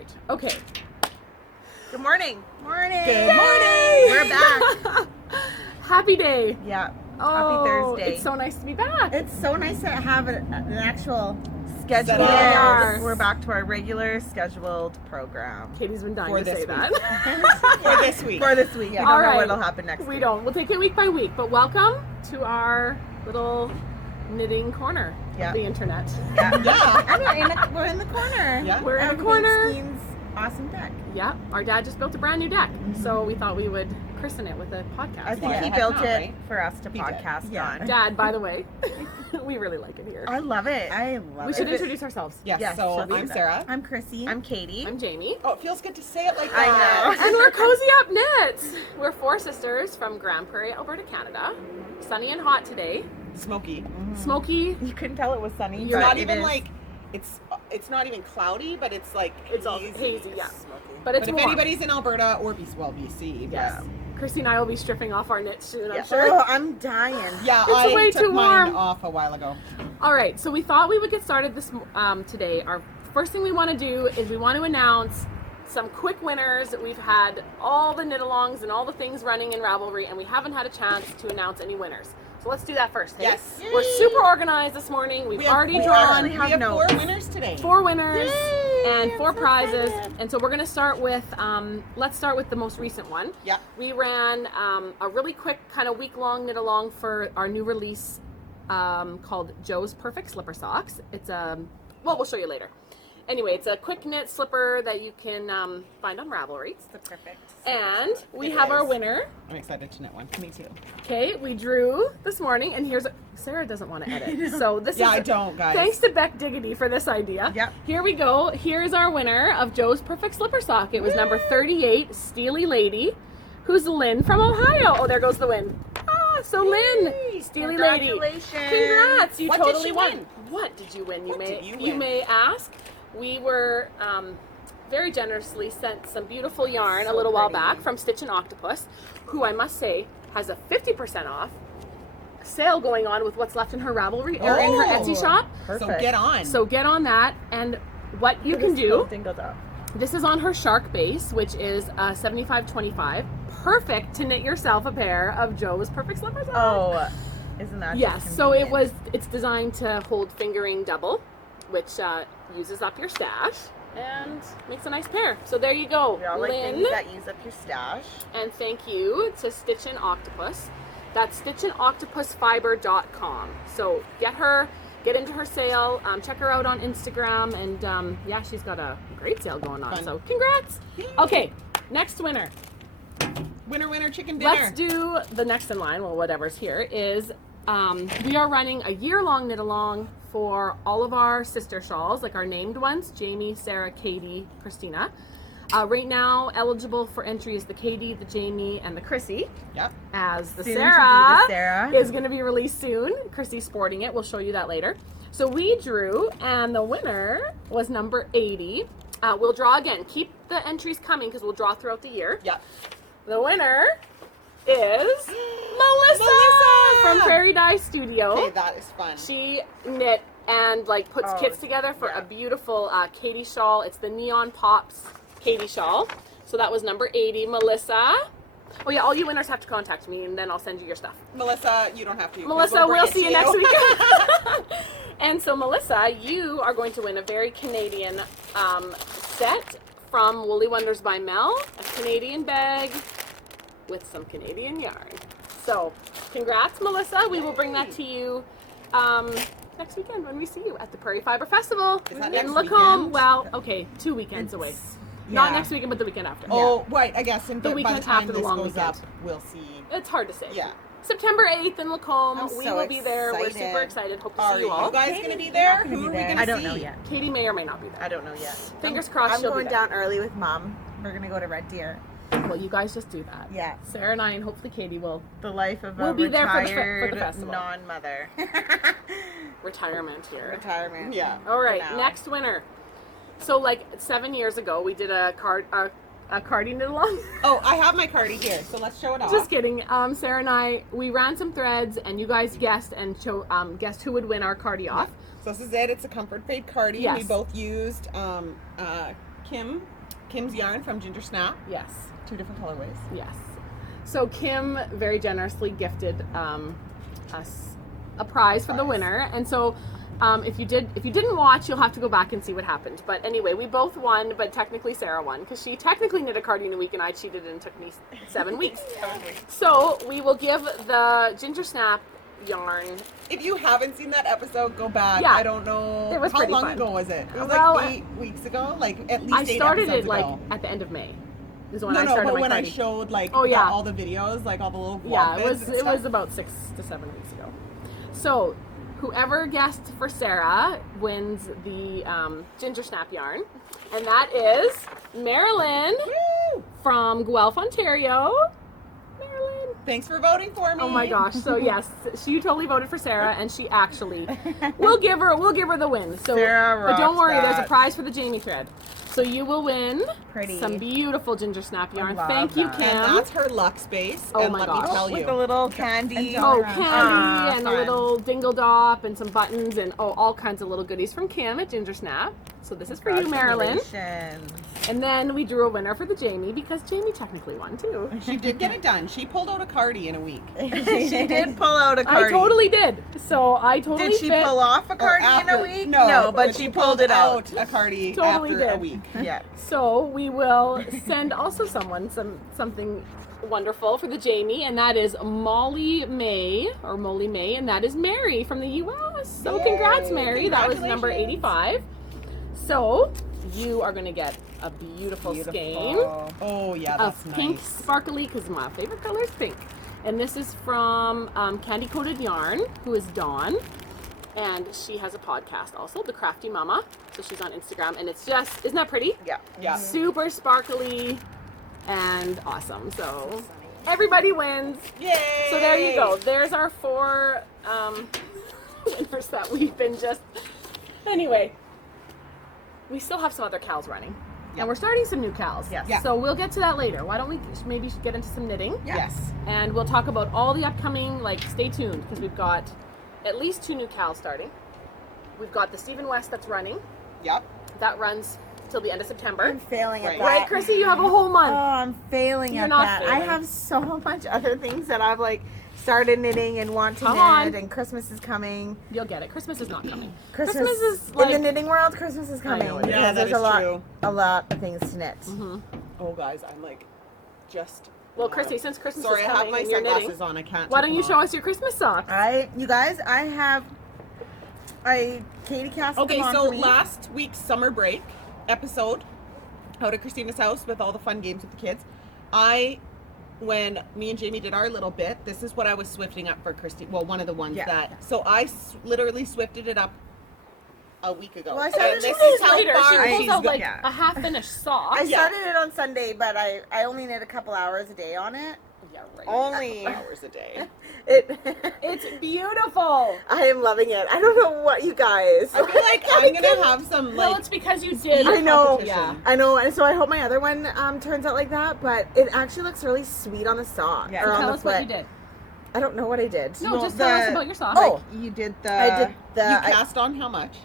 great. Okay. Good morning. Morning. Good morning. We're back. Happy day. Yeah. Oh, Happy Thursday. It's so nice to be back. It's so nice to have an actual Schedule. Here we are. We're back to our regular scheduled program. Katie's been dying For to this say week. that. for this week. For this week. Yeah. We don't All know right. what'll happen next We week. don't. We'll take it week by week. But welcome to our little knitting corner Yeah. of the internet. Yeah. And We're in the corner. Yeah. We're in the Everything corner. Steen's awesome deck. Yeah. Our dad just built a brand new deck. So we thought we would christen it with a podcast. I think Yeah, he heck built no, it right? for us to He did. podcast Yeah. on. Dad, by the way, we really like it here. I love it. I love We it. should introduce ourselves. Yes, Yes, so she'll I'm do that. Sarah. I'm Chrissy. I'm Katie. I'm Jamie. Oh, it feels good to say it like I that. know. And we're CozyUpKnits. We're four sisters from Grande, Prairie, Alberta, Canada. Sunny and hot today. Smoky. Smoky. You couldn't tell it was sunny. It's but not it even is. like it's not even cloudy, but it's like It's all hazy, yeah. But But it's if warm. anybody's in Alberta or BC, Yes. Chrissy and I will be stripping off our knits soon, Yeah. I'm sure. Oh, I'm dying. yeah, It's I way took too mine warm. off a while ago. All right, so we thought we would get started this today. Our first thing we want to do is we want to announce some quick winners. We've had all the knit-alongs and all the things running in Ravelry, and we haven't had a chance to announce any winners. So let's do that first. Hey? Yes. We're super organized this morning. We've already we drawn actually have four notes. winners today. 4 winners and I'm 4 so prizes. excited. And so we're going to start with, let's start with the most recent one. Yeah. We ran a really quick kind of week-long knit-along for our new release called Joe's Perfect Slipper Socks. It's well, we'll show you later. Anyway, it's a quick knit slipper that you can find on Ravelry. It's the perfect. And we It have our is. winner. I'm excited to knit one. Me too. Okay, we drew this morning, and Sarah doesn't want to edit. So this Yeah, is I don't, guys. Thanks to Beck Diggity for this idea. Yep. Here we go. Here's our winner of Joe's Perfect Slipper Sock. It was number 38, Steely Lady, who's Lynn from Ohio. Oh, there goes the win. Ah, so Lynn, Steely Lady. Congratulations. Congrats, you What did totally she won. win? What did you win? What did you You win? may ask. We were very generously sent some beautiful yarn a little while back from Stitch and Octopus, who I must say has a 50% off sale going on with what's left in her Ravelry or in her Oh. Etsy shop. So get on. So get on that, and what you This can do, whole thing goes up. this is on her shark base, which is 75.25. Perfect to knit yourself a pair of Joe's Perfect Slippers. Oh, isn't that Yes, just so convenient? it's designed to hold fingering double, which uses up your stash and makes a nice pair. So there you go, We all like Lynn. things that use up your stash. And thank you to Stitch and Octopus. That's stitchandoctopusfiber.com. So get into her sale, check her out on Instagram, and yeah, she's got a great sale going on. Fun. So congrats. Okay, next winner. Winner, winner, chicken dinner. Let's do the next in line. Well, whatever's here is we are running a year-long knit-along for all of our sister shawls, like our named ones, Jamie, Sarah, Katie, Christina. Right now, eligible for entry is the Katie, the Jamie, and the Chrissy. Yep. As the Soon to be Sarah, the Sarah. is going to be released soon. Chrissy's sporting it. We'll show you that later. So we drew, and the winner was number 80. We'll draw again. Keep the entries coming because we'll draw throughout the year. Yep. The winner is Melissa from Prairie Dye Studio. Okay, that is fun. She knit and puts Oh, kits together for yeah. a beautiful Katie shawl. It's the Neon Pops Katie shawl. So that was number 80, Melissa. Oh yeah, all you winners have to contact me, and then I'll send you your stuff. Melissa, you don't have to. Melissa, bring we'll it see to you next week. And so, Melissa, you are going to win a very Canadian set from Woolly Wonders by Mel, a Canadian bag with some Canadian yarn. So, congrats, Melissa. We will bring that to you next weekend when we see you at the Prairie Fiber Festival Is that in next Lacombe. weekend? Well, okay, 2 weekends away. Not yeah. next weekend, but the weekend after. Oh, right. I guess The by weekend the time after the this long goes weekend. up, we'll see. It's hard to say. Yeah. September 8th in Lacombe. I'm We so will be there. We're excited. super excited. Hope to Are see you all. you guys going to be Katie's there? not gonna Who be are we there. going to see? I don't know yet. Katie may or may not be there. I don't know yet. Fingers crossed I'm she'll going be there. down early with Mom. We're gonna go to Red Deer. Well, you guys just do that. Yeah. Sarah and I, and hopefully Katie will. The life of We'll a be there for the retired festival. non-mother. Retirement here. Retirement. Yeah. All right, For now. next winner. So 7 years ago, we did a cardie knit along. Oh, I have my cardi here, so let's show it off. Just kidding. Sarah and I, we ran some threads, and you guys guessed and guessed who would win our cardie off. So this is it. It's a Comfort Fade cardi. Yes. We both used Kim's yarn from Ginger Snap. Yes. 2 different colorways. Yes. So Kim very generously gifted us a prize for the winner, and so if you didn't watch, you'll have to go back and see what happened. But anyway, we both won, but technically Sarah won because she technically knit a cardi in a week, and I cheated and it took me 7 weeks. So we will give the Ginger Snap yarn. If you haven't seen that episode, go back. Yeah. I don't know. It was how pretty long fun. ago was it? It was Well, like 8 weeks ago. Like at least I 8 started episodes it like ago. at the end of May. Is when No, I no, started but my when cardi. I showed like Oh, yeah. all the videos, like all the little vlog Yeah, vids and it stuff. was about 6 to 7 weeks ago. So, whoever guessed for Sarah wins the Ginger Snap yarn, and that is Marilyn Woo! from Guelph, Ontario. Marilyn. Thanks for voting for me. Oh my gosh! So yes, she totally voted for Sarah, and she actually we'll give her the win. So, Sarah but don't rocks worry, there's a that. prize for the Jamie thread. So you will win Pretty. some beautiful Ginger Snap yarn. love Thank you, that. Kim. And that's her Lux base. Oh and my let gosh. me tell With you. a little candy. Oh, around. candy and a fun. little dingle dop and some buttons and all kinds of little goodies from Kim at Ginger Snap. So this is for you, Marilyn. Congratulations. And then we drew a winner for the Jamie because Jamie technically won too. She did get it done. She pulled out a cardi in a week. She did pull out a cardi. I totally did. So I totally Did she fit. pull off a cardi in a week? No, but she pulled it out. A cardi Totally after a did. week. Yeah. So we will send also someone something wonderful for the Jamie, and that is Molly May, and that is Mary from the U.S. So Yay. congrats, Mary. That was number Congratulations. 85. So you are going to get a beautiful skein Oh yeah, that's of pink nice. sparkly, because my favorite color is pink. And this is from Candy Coated Yarn, who is Dawn. And she has a podcast also, The Crafty Mama. So she's on Instagram, and it's just, isn't that pretty? Yeah. Yeah. Super sparkly and awesome. So everybody wins. Yay! So there you go. There's our 4 winners that we've been just. Anyway, we still have some other cows running. Yep. And we're starting some new cows. Yes. Yeah. So we'll get to that later. Why don't we maybe get into some knitting? Yes. And we'll talk about all the upcoming, stay tuned, because we've got at least 2 new cows starting. We've got the Stephen West that's running. Yep. That runs till the end of September. I'm failing at Right. that. Right, Chrissy? You have a whole Oh, month. I'm failing You're at not that. I failing. have so much other things that I've started knitting and want to Come knit, on. and Christmas is coming. You'll get it. Christmas is not coming. Christmas is in the knitting world. Christmas is coming. know it is. because Yeah, that there's is a lot, true. a lot of things to knit. Oh guys, I'm just. Well, Chrissy, since Christmas Sorry, is I coming have my and you're knitting, sunglasses on. I can't. why take don't you them show off. us your Christmas socks? You guys, Katie cast Okay, them on so for me. last week's summer break episode, out at Christina's house with all the fun games with the kids, when me and Jamie did our little bit, this is what I was swifting up for Christine. Well, one of the ones Yeah. that. So I literally swifted it up a week ago. Well, I started And this 2 days is how later, far she she's pulls out go- yeah. a half-finished sock. I Yeah. started it on Sunday, but I only knit a couple hours a day on it. Yeah, right. Only hours a day. it. It's beautiful. I am loving it. I don't know what you guys. I feel like I'm gonna have some Well, like. it's because you did. I know. competition. I know, and so I hope my other one turns out like that. But it actually looks really sweet on the sock Yeah. or on Tell the us what foot. you did. I don't know what I did. No, Well, just tell us about your sock. Oh, You did the. I did the You cast on how much?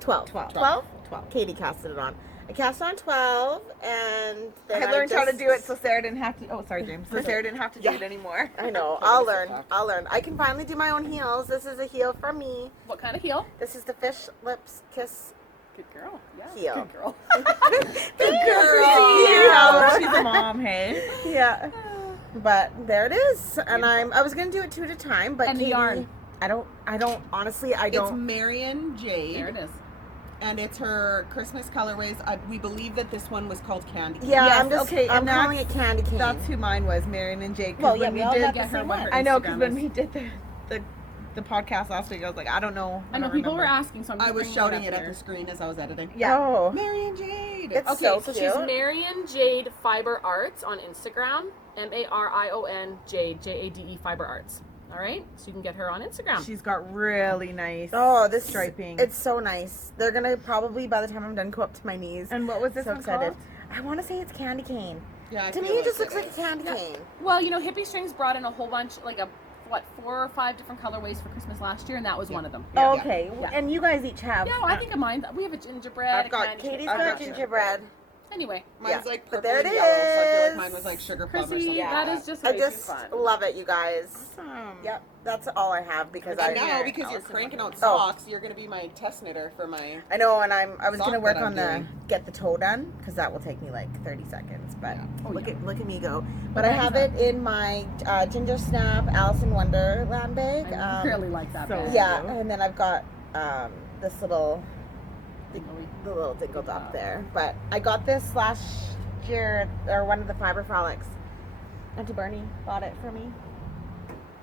12. 12? Katie casted it on. I cast on 12, and then I learned how to just- do it so Sarah didn't have to. Oh, sorry, James. So Sarah didn't have to do Yeah. it anymore. I know. Sorry, I'll that's a learn. fact. I'll learn. I can finally do my own heels. This is a heel from me. What kind of heel? This is the Fish Lips Kiss Good girl. Yeah. heel. Good girl. Good Oh, girl. she's a mom, hey. Yeah. But there it is. And I was gonna do it 2 at a time, but And the Katie, yarn. I don't honestly I It's don't Marion Jade. There it is. And it's her Christmas colorways. We believe that this one was called Candy. Yeah, Yes, I'm just okay, I'm and calling it candy cane. That's who mine was, Marion and Jake. 'cause Well, yeah, when we all got Get the her same what one. her I know, Instagram because when is. we did the podcast last week, I was like, I don't know. I know don't people were remember. asking, so I'm I just was bringing shouting up it at here. the screen as I was editing. Yeah. Oh. Marion Jade. It's Okay, so so cute. she's Marion Jade Fiber Arts on Instagram. Marion Jade Jade Fiber Arts. All right, so you can get her on Instagram. She's got really nice Oh, this striping. It's so nice. They're gonna probably by the time I'm done go up to my knees. And what was this so one excited. called? I want to say it's candy cane. Yeah, I To me, feel it just like looks like a candy cane. Well, you know, Hippie Strings brought in a whole bunch, 4 or 5 different colorways for Christmas last year, and that was one of them. Oh, Yeah. okay, Yeah. and you guys each have. Yeah, well, I think of mine. We have a gingerbread. I've got a candy Katie's cane. got got gingerbread. Anyway, Mine's like but purple there and it yellow, so I feel is. like mine was like sugar plum or Chrissy, something. that is just I way just too fun. love it, you guys. Awesome. Yep, that's all I have because And I now, because you're Allison cranking out wanted- socks, you're going to be my test knitter for my... I know, and I was sock gonna work that I'm on the doing. get the toe done because that will take me like 30 seconds. But Yeah. Oh, look at me go. But I have it in my Ginger Snap Alice in Wonderland bag. I really like that so- bag. Yeah, and then I've got this little Dingly. the little dingle dop there. But I got this last year or one of the Fiber Frolics. Auntie Bernie bought it for me.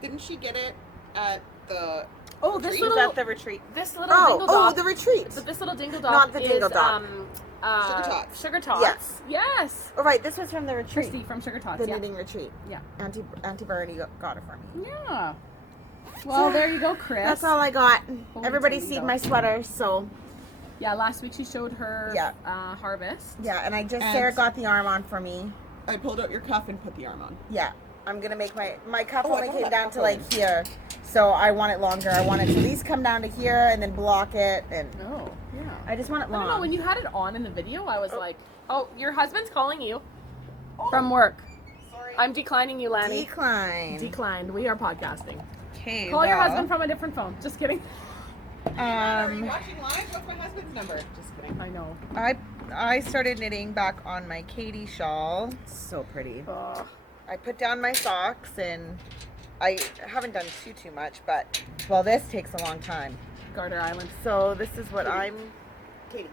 Didn't she get it at the... Oh, this Retreat? She was little at the retreat. dingle dop. The retreat. But this little dingle dop Not the dingle is dop. Sugar Tots. Sugar Tots. Yes. Yes. Oh, right, this was from the retreat. Christy from Sugar Tots. The Yeah. knitting retreat. Yeah. Auntie Bernie got it for me. Yeah. Well, there you go, Chris. That's all I got. Holy Everybody Toledo. seen my sweater, so Yeah, last week she showed her Yeah. harvest. yeah. And And- Sarah got the arm on for me. I pulled out your cuff and put the arm on. Yeah, I'm gonna make my cuff Oh, I only thought came that down cuff to like here, so I want it longer. I want it to at least come down to here and then block it, and Oh, yeah. I just want it I don't know, long. when you had it on in the video, I was like, oh, your husband's calling you from work. Sorry. I'm declining you, Lanny. Decline. Declined. We are podcasting. Okay. Call your husband from a different phone. Just kidding. Are you watching live? What's my husband's number? Just kidding. I know. I started knitting back on my Katie shawl. So pretty. Oh, I put down my socks and I haven't done too much, but well, this takes a long time. Garter Island. So this is what I'm. Katie.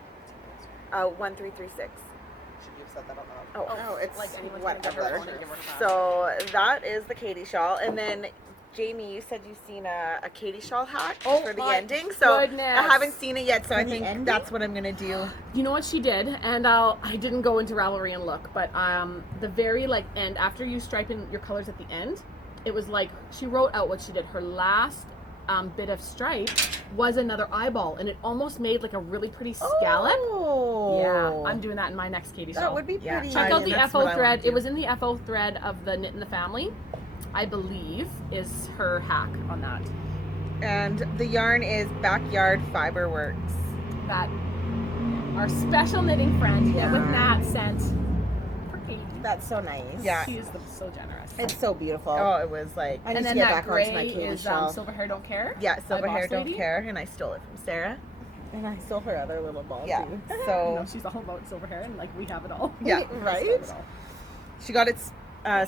1336. Should you have said that out loud? Oh, it's like anyone's gonna give her whatever. one or give her half. So that is the Katie shawl, and then Jamie, you said you've seen a Katie shawl hack Oh, for the my ending. So goodness. I haven't seen it yet, so I the think ending? that's what I'm gonna do. You know what she did, and I didn't go into Ravelry and look, but the very like end after you stripe in your colors at the end, it was like she wrote out what she did. Her last bit of stripe was another eyeball, and it almost made like a really pretty scallop. Oh. Yeah, I'm doing that in my next Katie That shawl. would be Yeah. pretty. Check out the that's FO what I wanna thread. do. It was in the FO thread of the Knit in the Family, I believe, is her hack on that. And the yarn is Backyard Fiberworks. That our special knitting friend Knit with Yeah. Nat sent for Katie. That's so nice. Yeah. She is so generous. It's so beautiful. Oh, it was like I need And to then get that back onto my gray Katie is shawl. Silver Hair Don't Care. yeah, by Silver Hair Boss Don't Lady. Care, and I stole it from Sarah. And I stole her other little ball Yeah, too. No, so she's all about silver hair, and like we have it all. yeah, Right? We have it all. she got it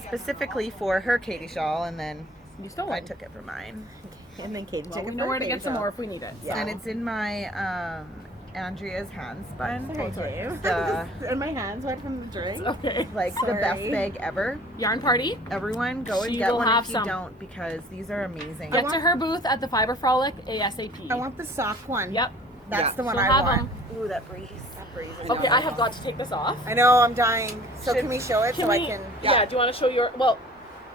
specifically for her Katie shawl, and then You stole I one. took it for mine. And then Katie Well, took we it know for where to Katie get some shawl. more if we need it. Yeah. And it's in my Andrea's hand spun. Okay. The, And my hands went from the drink. Okay. like the best Sorry. bag ever. Yarn party. Everyone go and She get will one have if you some. don't, because these are amazing. Get to her booth at the Fiber Frolic ASAP. I want the sock one. Yep. That's Yeah. the one She'll I have want. Ooh, that breeze. That breeze. Is Okay, I awesome. have got to take this off. I know, I'm dying. So Should- can we show it so I can? Yeah. Do you want to show your? Well,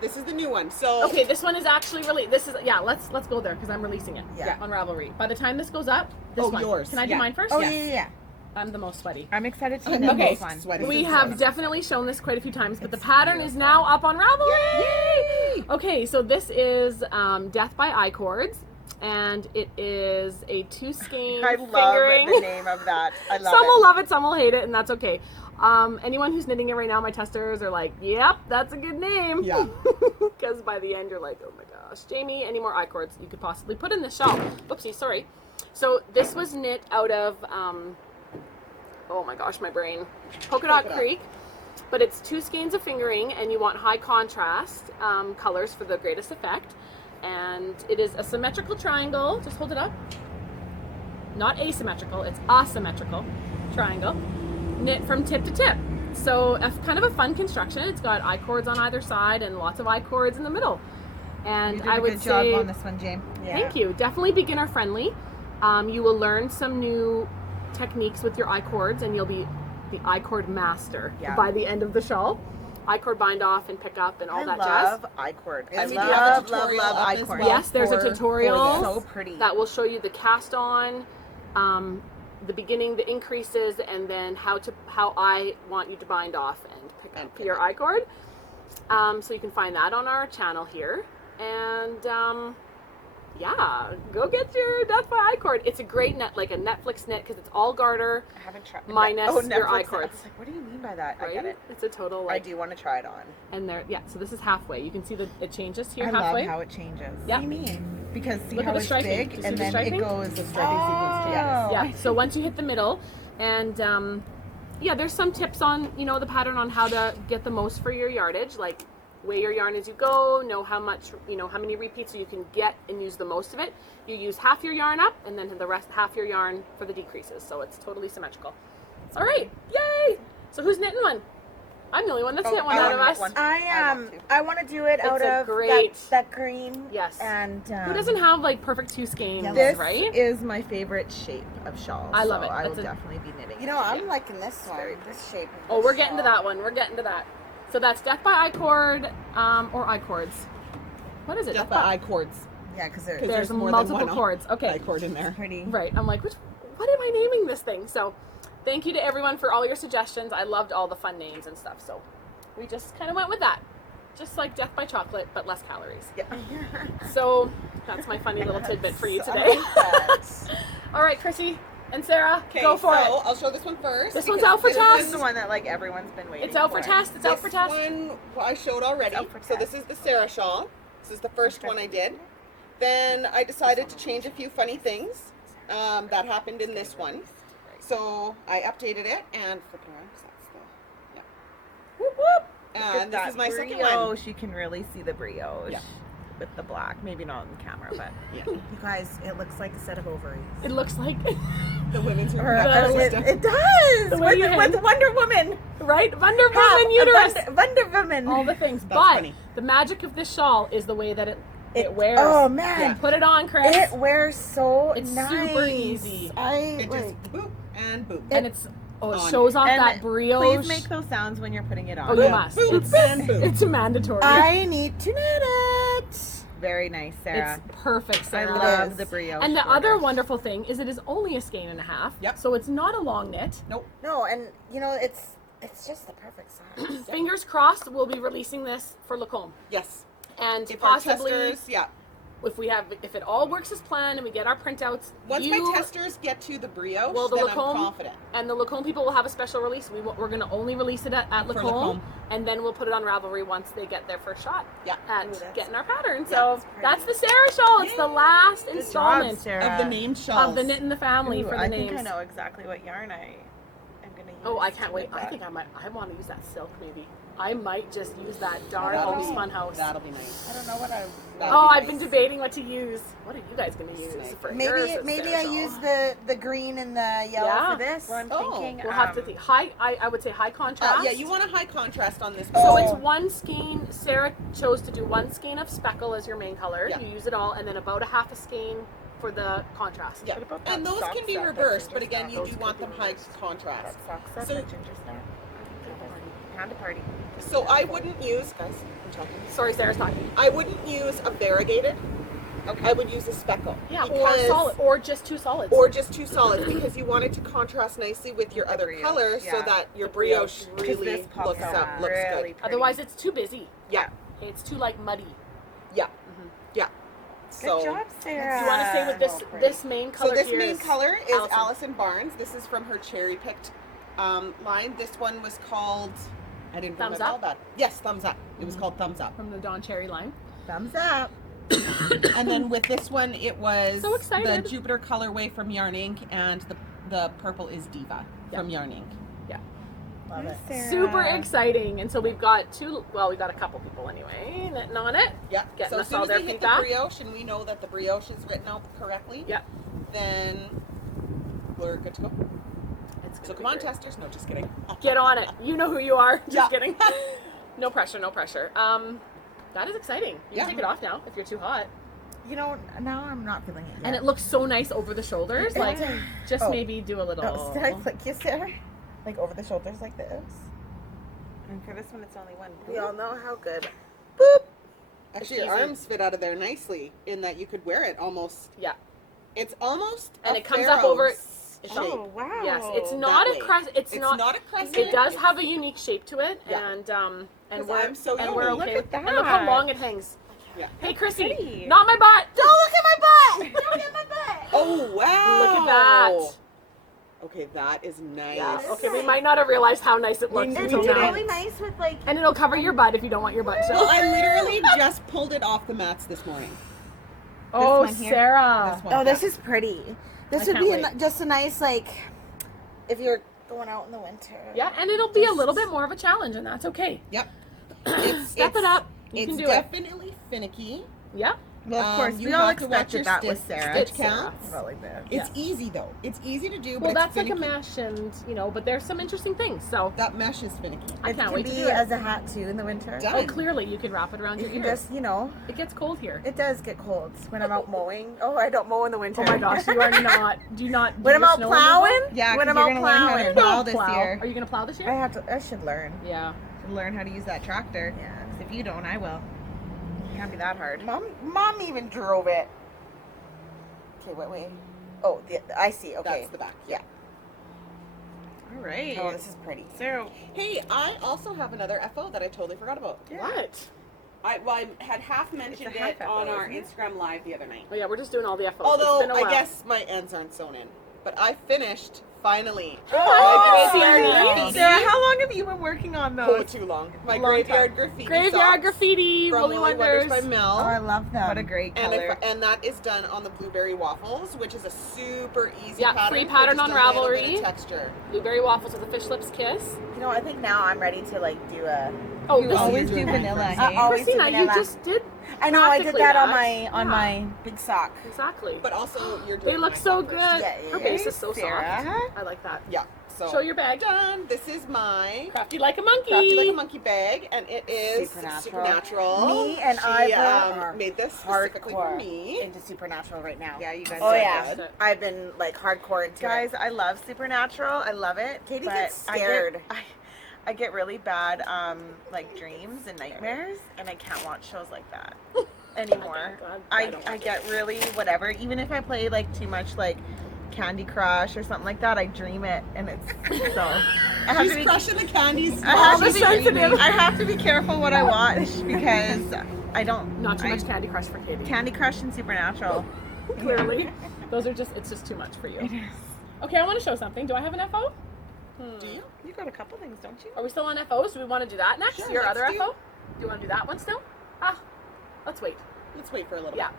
This is the new one. So okay. This one is actually really. This is yeah. Let's go there because I'm releasing it. Yeah. On Ravelry. By the time this goes up, this Oh, one. yours. Can I do Yeah. mine first? Oh Yes. yeah. I'm the most sweaty. I'm excited to Okay. knit Okay. this one. Sweaty. We This is have awesome. definitely shown this quite a few times, but the pattern is now up on Ravelry. Yay! Okay, so this is Death by I Cords, and it is a 2 skein I love fingering. the name of that. I love Some it. will love it, some will hate it, and that's okay. Anyone who's knitting it right now, my testers are like, yep, that's a good name. Yeah. Because by the end, you're like, oh my gosh. Jamie, any more I cords you could possibly put in this shawl? Oopsie, sorry. So this was knit out of, oh my gosh, my brain. Polka Dot Creek. But it's 2 skeins of fingering, and you want high contrast colors for the greatest effect. And it is a symmetrical triangle. Just hold it up. Not asymmetrical, it's asymmetrical triangle. Knit from tip to tip. So kind of a fun construction. It's got I cords on either side and lots of I cords in the middle. And You did I a would good say, job on this one, James. Yeah. thank you. Definitely beginner friendly. You will learn some new techniques with your I cords, and you'll be the I cord master Yeah. by the end of the shawl. I cord bind off and pick up and all I that love jazz. I-cord. And I we do have a love, love, tutorial love up as I-cord. well. Yes, there's a for tutorial So pretty. that will show you the cast on, the beginning, the increases, and then how I want you to bind off and pick up your I cord. So you can find that on our channel here. And yeah, go get your Death by I-cord. It's a great net, like a Netflix knit, because it's all garter I haven't tried. minus your Netflix. I I-cords. was like, what do you mean by that? I Right? get it. It's a total I like, do want to try it on. and there, yeah. So this is halfway. You can see that it changes here I halfway. love how it changes. Yeah. What do you mean? Because see Look at how the it's striping. Do big you see and the then striping? it goes. The striping sequence, Oh. Yeah. So once you hit the middle, and yeah, there's some tips on the pattern on how to get the most for your yardage, like weigh your yarn as you go, know how much, how many repeats so you can get and use the most of it. You use half your yarn up, and then the rest half your yarn for the decreases. So it's totally symmetrical. All right, yay! So who's knitting one? I'm the only one that's knit one I out of wanna us. knit one. I want to do it out a of great- that green. Yes. And Who doesn't have like perfect two skeins, This right? is my favorite shape of shawl. I love so it. I will That's a- definitely be knitting. You know, I'm liking this one. This shape. Of Oh, this we're getting to shawl. that one. We're getting to that. So that's Death by I-cord, or I-cords. What is it? Death by I-cords. Yeah, because Because they're There's more than multiple one cords. Okay. I-cord in there. pretty. Right. I'm like, what am I naming this thing? So thank you to everyone for all your suggestions. I loved all the fun names and stuff. So we just kind of went with that. Just like Death by Chocolate, but less calories. Yeah. So that's my funny little tidbit for you So today. that's- All right, Chrissy and Sarah, Okay, go for so it. I'll show this one first. This one's because out for this test. This is the one that like everyone's been waiting It's out for test. It's out for test. This one I showed already. Out for So test. this is the Sarah shawl. This is the first one I did. Then I decided to change a few funny things that happened in this one. So I updated it and flip it around 'cause that's the, yeah. Whoop, whoop. And this is my second one. brioche. You can really see the brioche Yeah. with the black. Maybe not on camera, but Yeah. You guys, it looks like a set of ovaries. It looks like, The women's Or, The- it does The way you with Wonder Woman. right? Wonder Woman uterus. Wonder Woman. All the things. That's But funny. the magic of this shawl is the way that it wears. Oh man, Yeah. Put it on, Chris. it wears so It's nice. super easy. It just boop and boop. and it on. shows off And that brioche. Please make those sounds when you're putting it on. Oh, you must. Boop It's, and boop. it's mandatory. I need to knit it. Very nice, Sarah. It's perfect, I Sarah. love the brioche. And the border. other wonderful thing is it is only a skein and a half. Yep. So it's not a long knit. Nope. No, and it's just the perfect size. Fingers crossed, we'll be releasing this for Lacombe. Yes. And If our possibly, testers, yeah. if it all works as planned and we get our printouts, Once my testers get to the brioche, Well, the then Lacombe- I'm confident. and the Lacombe people will have a special release. We're going to only release it at Lacombe, Lacombe. and then we'll put it on Ravelry once they get their first shot Yeah. at Ooh, that's- getting our pattern. Yeah, So that's the Sarah shawl. It's the last Good job, installment Sarah. Of the name shawls. of the Knit in the Family Ooh, for the I names. think I know exactly what yarn I am going to use. Oh, I can't to wait. knit I that. think I want to use that silk maybe. I might just use that darn That'll be- homespun house. That'll be nice. I don't know what I. That'll Oh, be I've been nice. debating what to use. What are you guys going to use Nice. for Maybe yours, maybe Sarah I shawl? use the green and the yellow Yeah. for this. Well, I'm Oh, thinking. We'll have to think. I would say high contrast. Yeah, you want a high contrast on this. So Oh. it's one skein. Sarah chose to do one skein of speckle as your main color. Yeah. You use it all, and then about a half a skein for the contrast. Yeah, What about and that those sock can be stuff, that reversed, ginger but again, stuff? you Those do could want be them high reversed. contrast. That sock stuff, So- that ginger stuff. Pound a party. So I wouldn't use, guys, I'm talking. Sorry, Sarah's talking. I wouldn't use a variegated. Okay. I would use a speckle. Yeah, or because- solid, or just two solids. Or just two solids because you want it to contrast nicely with your The other brioche, colors so yeah. that your The brioche. brioche 'Cause really this pops looks out up, looks really good. pretty. Otherwise, it's too busy. Yeah, Okay, it's too like muddy. yeah, yeah. Good So, job, Sarah. Do you want to say with this Oh, pretty. this main color so this here main is color is Allison. Allison Barnes. This is from her cherry picked line. This one was called. I didn't Thumbs remember all Up? that. Yes, Thumbs Up. It was called Thumbs Up. from the Dawn Cherry line. Thumbs up. And then with this one, it was So excited. the Jupiter colorway from Yarn Inc. and the purple is Diva from Yarn Inc. Love it. Sarah. Super exciting. And so we've got we got a couple people anyway knitting on it. Yeah. Getting So us as soon all as their we hit feedback. the brioche and we know that the brioche is written out correctly, Yeah. then we're good to go. It's So come on, testers. No, just kidding. Get on it. You know who you are. Just Yeah. kidding. No pressure, no pressure. That is exciting. You Yeah. can take it off now if you're too hot. You know, now I'm not feeling it yet. And it looks so nice over the shoulders. Like, just Oh. maybe do a little. Oh, did I flick you, Sarah? Like over the shoulders like this? And for this one, it's only one. We all know how good. Actually, your easy. arms fit out of there nicely in that you could wear it almost. Yeah. It's almost And a it comes up over- Pharaoh's it's shape. Oh, wow. Yes, it's not way. a crest. It's not. a crescent. It does have a unique shape to it, Yeah. and 'Cause we're I'm so and we're yummy. okay. Look at And look how that. long it hangs. Yeah. Hey, Chrissy, pretty. not my butt. Don't look at my butt! Don't hit my butt. Oh, wow. Look at that. Okay, that is nice. Yes. Okay, we might not have realized how nice it looked It's until now. really nice with like. And it'll cover your butt if you don't want your butt Well, shown. I literally just pulled it off the mats this morning. Oh, one here? Sarah. This one. Oh, this is pretty. This I would can't be wait. just a nice like, if you're going out in the winter. Yeah, and it'll be a little bit more of a challenge, and that's okay. Yep. Step it up. You It's can do it. definitely finicky. Yep. Well, of course, you we all have to watch expected your that with stitch Sarah. Stitch counts. About like that. It's easy though. It's easy to do, but Well, it's that's finicky. like a mesh, and but there's some interesting things. So That mesh is finicky. I It can't can wait to be do it. as a hat too in the winter. Done. Oh, clearly you can wrap it around You your can ears. just, It gets cold here. it does get cold when I'm out mowing. Oh, I don't mow in the winter. Oh my gosh, you are not. Do you not? Do When I'm your out snow removal? plowing? Yeah, when 'cause I'm you're out gonna learn how to plowing. plow Don't this plow. year. Are you gonna plow this year? I should learn. Yeah. Learn how to use that tractor. Yeah. 'Cause if you don't, I will. It can't be that hard. Mom even drove it. Okay, wait. Oh, I see. Okay. That's the back. Yeah. All right. Oh, this is pretty. So, hey, I also have another FO that I totally forgot about. What? I had half mentioned It's a half it on FO, our isn't it? Instagram live the other night. Oh yeah, we're just doing all the FOs. Although it's been a I while. guess my ends aren't sewn in, but I finished finally. Oh, my graveyard Sarah. graffiti. Sarah, how long have you been working on Oh, those? too long. My Long graveyard graffiti. Graveyard socks graffiti, from Woolly Woolly Wonders Wonders. by Mel. Oh, I love them. What a great And, color. and that is done on the blueberry waffles, which is a super easy Yeah, pattern. free for pattern just on a little bit Ravelry. of texture. Blueberry waffles with a fish lips kiss. You know, I think now I'm ready to like do a. Oh, You this always is do vanilla, hey? I always do Christina, you vanilla. just did. I know I did practically that on that. my Yeah. big sock. Exactly. But also, you're doing They look my so top good. first. Yeah, Her base is so Sarah. soft. I like that. Yeah. So Show your bag. done. This is my Crafty like a monkey. Crafty Like a Monkey bag, and it is Supernatural. supernatural. Me and she, Ivor are made this specifically for hardcore me. into Supernatural right now. Yeah, you guys. Oh are yeah, good. I've been like hardcore into Guys, it. I love Supernatural. I love it. Katie but gets scared. I get really bad like dreams and nightmares, and I can't watch shows like that anymore. God, I don't I like get really whatever. Even if I play like too much like Candy Crush or something like that, I dream it, and it's so. I have She's to be. crushing the candies. I have, All to the be sensitive. I have to be careful what I watch because I don't. Not too I- much Candy Crush for Katie. Candy Crush and Supernatural. Clearly. Those are it's just too much for you. Okay, I want to show something. Do I have an FO? Do you? You got a couple things, don't you? Are we still on FOs? Do we want to do that next? Sure, Your let's other do- FO? Do you want to do that one still? Let's wait. Let's wait for a little. Yeah.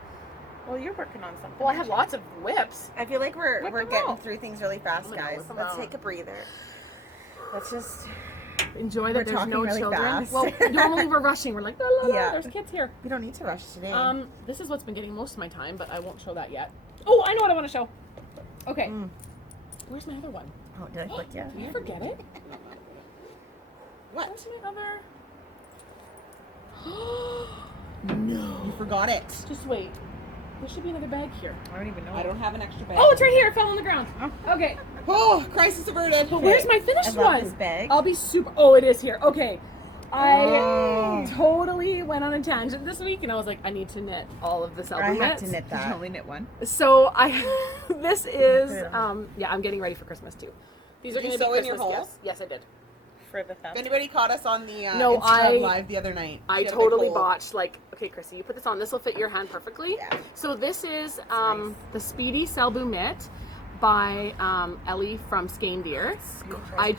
Well, you're working on something. Well, I have lots of whips. I feel like we're Whip them getting out. through things really fast, I know, guys. whip them Let's out. take a breather. Let's just. Enjoy We're that there's talking no really children. fast. Well, normally we're rushing. We're like, la, la, la, Yeah. there's kids here. We don't need to rush today. This is what's been getting most of my time, but I won't show that yet. Oh, I know what I want to show. Okay. Where's my other one? Oh, did I click yet? Did I forget it? What? Where's my other? No. You forgot it. Just wait. There should be another bag here. I don't even know. I don't have an extra bag. Oh, it's right here. It fell on the ground. Okay. Oh, crisis averted. But where's my I finished love one? this bag. I'll be super. Oh, it is here. Okay. I Oh. totally went on a tangent this week, and I was like, I need to knit all of this I album have knits. to knit Did you that. only knit one? So this is, Put it on. yeah, I'm getting ready for Christmas too. These are Did you going to be sew in your Christmas hole? gifts. Yes, I did. For the thumb. If anybody caught us on the No, Instagram I- live the other night, I she had a big totally hole. botched, like, okay, Chrissy, you put this on. This will fit your hand perfectly. Yeah. So this is the Speedy Selbu Knit by Ellie from Skein-Deer. I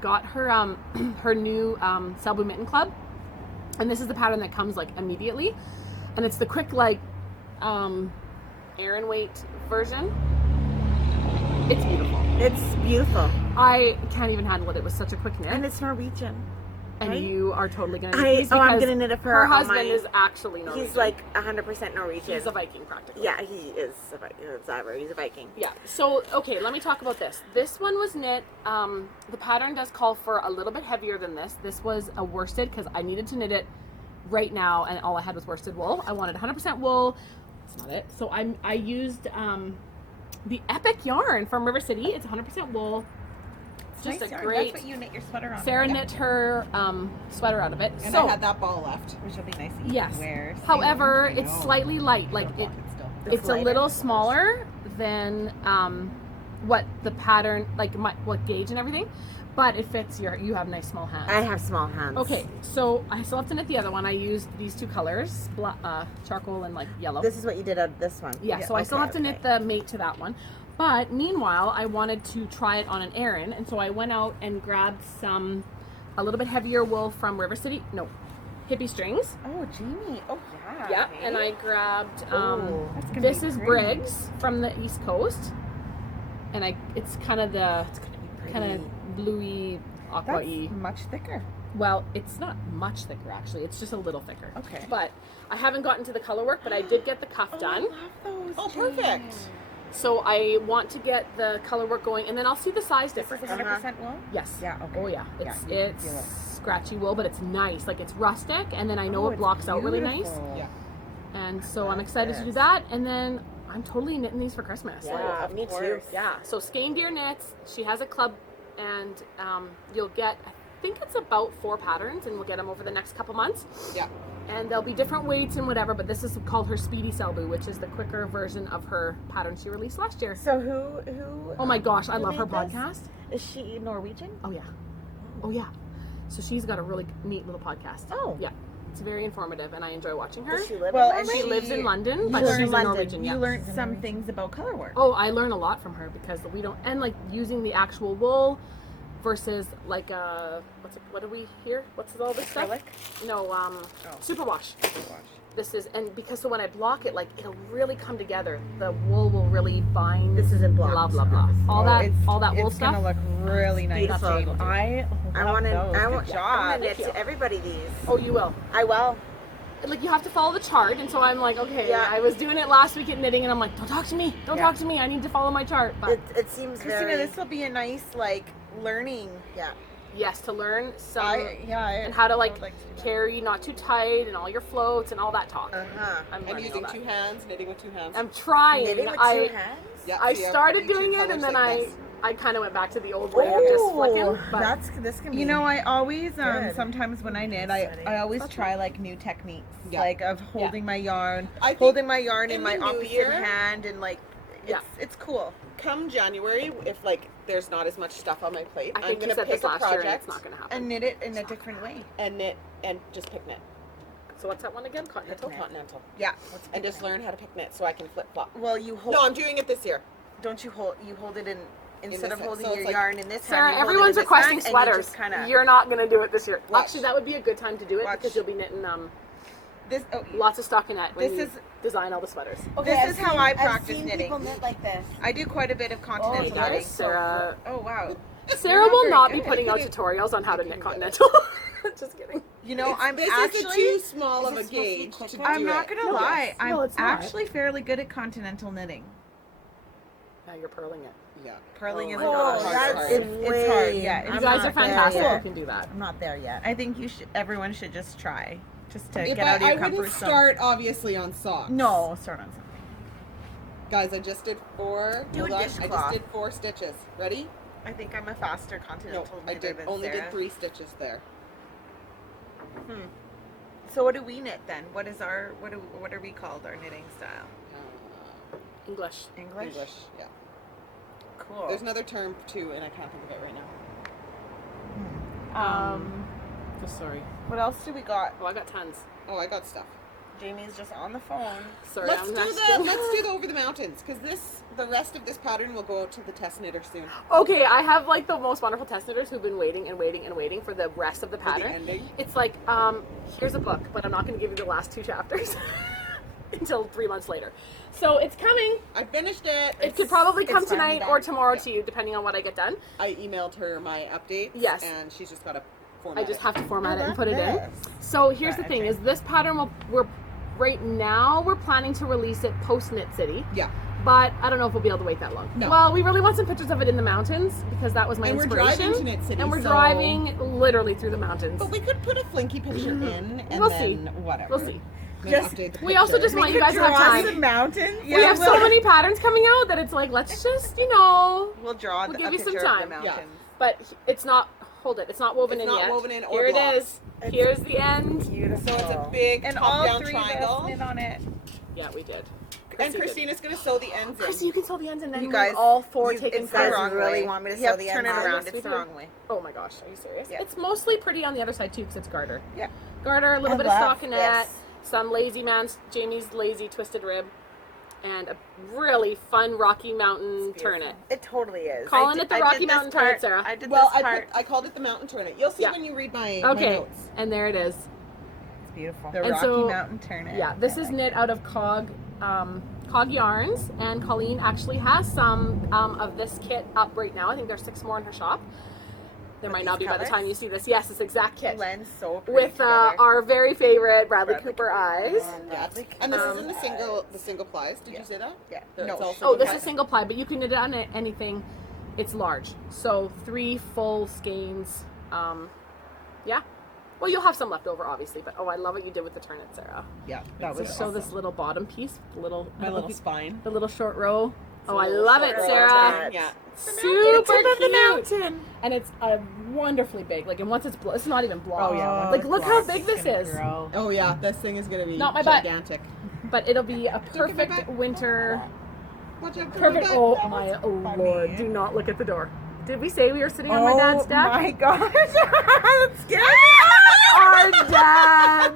got her her new Selbu Mitten Club, and this is the pattern that comes like immediately, and it's the quick like Aran weight version. It's beautiful. It's beautiful. I can't even handle it. It was such a quick knit, And it's Norwegian. and right? you are totally gonna. I'm knit these going because to knit it for her all husband my- is actually Norwegian. He's like 100% Norwegian. he's a Viking practically. Yeah, he is a Viking. He's a Viking. Yeah. So, okay, let me talk about this. This one was knit. The pattern does call for a little bit heavier than this. This was a worsted because I needed to knit it right now, and all I had was worsted wool. I wanted 100% wool. That's not it. So I used the Epic yarn from River City. It's 100% wool. It's just Nice a yarn. great. That's what you knit your sweater on. Sarah knit her sweater out of it. And so I had that ball left. Which will be nice to yes. wear. However, I it's know. slightly light. Like I it, want it still. It's it's a lighter. little smaller than what the pattern, like what gauge and everything, but it fits you have nice small hands. I have small hands. Okay, so I still have to knit the other one. I used these two colors, charcoal and like yellow. This is what you did out of this one. Yeah, so I still have to knit the mate to that one. But meanwhile, I wanted to try it on an errand, and so I went out and grabbed a little bit heavier wool from River City. No, Hippie Strings. Oh, Jamie. Oh, yeah. Yeah, okay. and I grabbed, That's gonna this be is pretty. Briggs from the East Coast. And it's kind of the, It's gonna be pretty. kind of bluey, aqua-y. That's much thicker. Well, it's not much thicker actually. It's just a little thicker. Okay. But I haven't gotten to the color work, but I did get the cuff done. I love those. Oh, Jamie. perfect. So I want to get the color work going, and then I'll see the size This is difference. 100% wool? Yes. Yeah, okay. Oh yeah. Yeah, It's you can feel it. scratchy wool, but it's nice. Like it's rustic, and then I know Oh, it it's blocks out really nice. beautiful. Yeah. And so I'm That's excited to do this. that. And then I'm totally knitting these for Christmas. Yeah, Like, me too. course. Yeah. So Skein Deer Knits, she has a club, and you'll get, I think it's about 4 patterns, and we'll get them over the next couple months. Yeah. And there'll be different weights and whatever, but this is called her Speedy Selbu, which is the quicker version of her pattern she released last year. So who? Oh my gosh, I who love her made this? podcast. Is she Norwegian? Oh yeah. Oh yeah. So she's got a really neat little podcast. Oh. Yeah. It's very informative, and I enjoy watching her. Does she live Well, in and She Norway? lives in London, You but learn she's a London. Norwegian. You Yeah. learned some things about color work. Oh, I learn a lot from her because we don't, and like using the actual wool versus like what do we hear? What's all this stuff? Acrylic? No, superwash. This is, and because so when I block it, like it'll really come together. The wool will really bind. This isn't blocked. Blah blah blah. All that wool it's stuff. gonna look really nice. beautiful. Jamie. I want to. love those. I Good want job. to knit to everybody these. Oh, you will. I will. Like you have to follow the chart, and so I'm like, okay. Yeah. I was doing it last week at knitting, and I'm like, don't talk to me. Don't Yeah. talk to me. I need to follow my chart. But It seems Christina, very. this will be a nice like learning. Yeah. yes, to learn some And how to like to do that. carry not too tight and all your floats and all that talk. Uh-huh. I'm And learning using all that. 2 hands, knitting with 2 hands. I'm trying. Knitting with I 2 hands? Yeah, I so you have started two doing it, colors and then like this. I kind of went back to the old way of just flicking. But This can be. You know, I always Good. sometimes when I knit, I always try like new techniques, Yeah. like of holding my yarn, I think holding my yarn in in my the new opposite year- hand, and like Yeah. it's cool. Come January, if like there's not as much stuff on my plate, I I'm think you gonna said pick this a last year, and project it's not going to happen. And knit it in a different way. and knit and just pick knit. So what's that one again? Continental. Continental. Yeah. And just learn how to pick knit so I can flip flop. Well, you hold. No, I'm doing it this year. Don't you hold? You hold it in instead this of hand. holding So your it's like- yarn in this Sarah, hand. you hold it everyone's in this requesting hand, and sweaters. You just kinda, You're not going to do it this year. Watch. Actually, that would be a good time to do it Watch. because you'll be knitting This lots of stockinette when This you is- design all the sweaters. this is how I practice I've seen knitting. people knit like this. I do quite a bit of continental Hey knitting. guys, Sarah. Oh wow. Sarah not will very not be good. putting out tutorials on how to knit continental. Just kidding. You know, I'm This actually. is too small of a Is it supposed to be gauge to quicker? do I'm not it. gonna No, lie. it's- I'm no, it's not. actually fairly good at continental knitting. Now you're purling it. Yeah. Purling Oh is my gosh, hard. that's It's hard. Yeah, You I'm guys not are there fantastic. yet. You can do that. I'm not there yet. I think everyone should just try, just to If get out of your I comfort wouldn't zone. start obviously on socks. No, start on something. Guys, I just did 4. Do a hold on, I dishcloth. just did 4 stitches. Ready? I think I'm a faster No, continental I knitter did than only Sarah. did 3 stitches there. So what do we knit then? What is our what are we called? Our knitting style? English. English. English, yeah. Cool. There's another term too, and I can't think of it right now. Just sorry. What else do we got? Oh, I got tons. Oh, I got stuff. Jamie's just on the phone. Sorry, Let's I'm do not the still- let's do the over the mountains because the rest of this pattern will go out to the test knitter soon. Okay, I have like the most wonderful test knitters who've been waiting and waiting and waiting for the rest of the the pattern. ending? It's like, here's a book, but I'm not going to give you the last 2 chapters until 3 months later. So it's coming. I finished it. It could probably come it's finally tonight or done. tomorrow Yeah. to you, depending on what I get done. I emailed her my updates. Yes. And she's just got to format I just it. have to format I it and love put it in. this. So here's the Right, thing: okay. is this pattern we're right now we're planning to release it post Knit City. Yeah. But I don't know if we'll be able to wait that long. No. Well, we really want some pictures of it in the mountains because that was my And we're inspiration. driving to Knit City, and we're so- driving literally through the mountains. But we could put a flinky picture in and We'll then see. whatever. We'll see. Then Just- update the We also picture. just want you guys to have draw time. some mountains. we have so many patterns coming out that it's like let's just We'll draw We'll a give you some picture of the time. Yeah. mountains. but it's not. Hold it. It's not woven It's in not yet. woven in or Here it blocked. is. Here's the end. Beautiful. So it's a big And all top-down 3 of us triangle. knit on it. Yeah, we did. And Christina's going to sew the ends in. Christy, you can sew the ends and then You guys, all four taken It care says of. you really want me to You have sew to the turn ends it on. around. Yes, we It's the do. wrong way. Oh my gosh, are you serious? Yeah. It's mostly pretty on the other side too because it's garter. Yeah. Garter, a little I bit of love stockinette, this. some Lazy Man's, Jamie's Lazy Twisted Rib, and a really fun Rocky Mountain Turnet. It totally is. Calling it the Rocky Mountain Turnet, Sarah. I did Well, this part. I called it the mountain turnip. You'll see Yeah. when you read my Okay, notes. and there it is. It's beautiful. The And Rocky so- Mountain Turnet. Yeah, this is knit out of Cog Yarns, and Colleen actually has some of this kit up right now. I think there's 6 more in her shop. There With might not be these by the colors? time you see this. Yes, this exact kit. blends so pretty With together. our very favorite Bradley Bradley Cooper eyes. Bradley And this is Cooper in the single plies. Did you say that? Yeah. It's No. all Oh, single this ply? is single ply, but you can knit it on anything. It's large, so 3 full skeins. Yeah. Well, you'll have some left over, obviously, but I love what you did with the Turnet, Sarah. Yeah, that So was show this little bottom piece, my little spine. the little short row. Oh, I little love short it, row Sarah. Turnet. Yeah. Super It's above the cute. mountain. And it's wonderfully big. Like, and once it's it's not even blocked. Oh, yeah. Like, look how big this is. Oh yeah, this thing is gonna be Not my butt. gigantic. But it'll be a at my perfect butt. winter. Watch out for Perfect. my Oh butt. my! Oh funny. Lord! Do not look at the door. Did we say we were sitting on my dad's deck? Oh my gosh. That's scary. Our dad.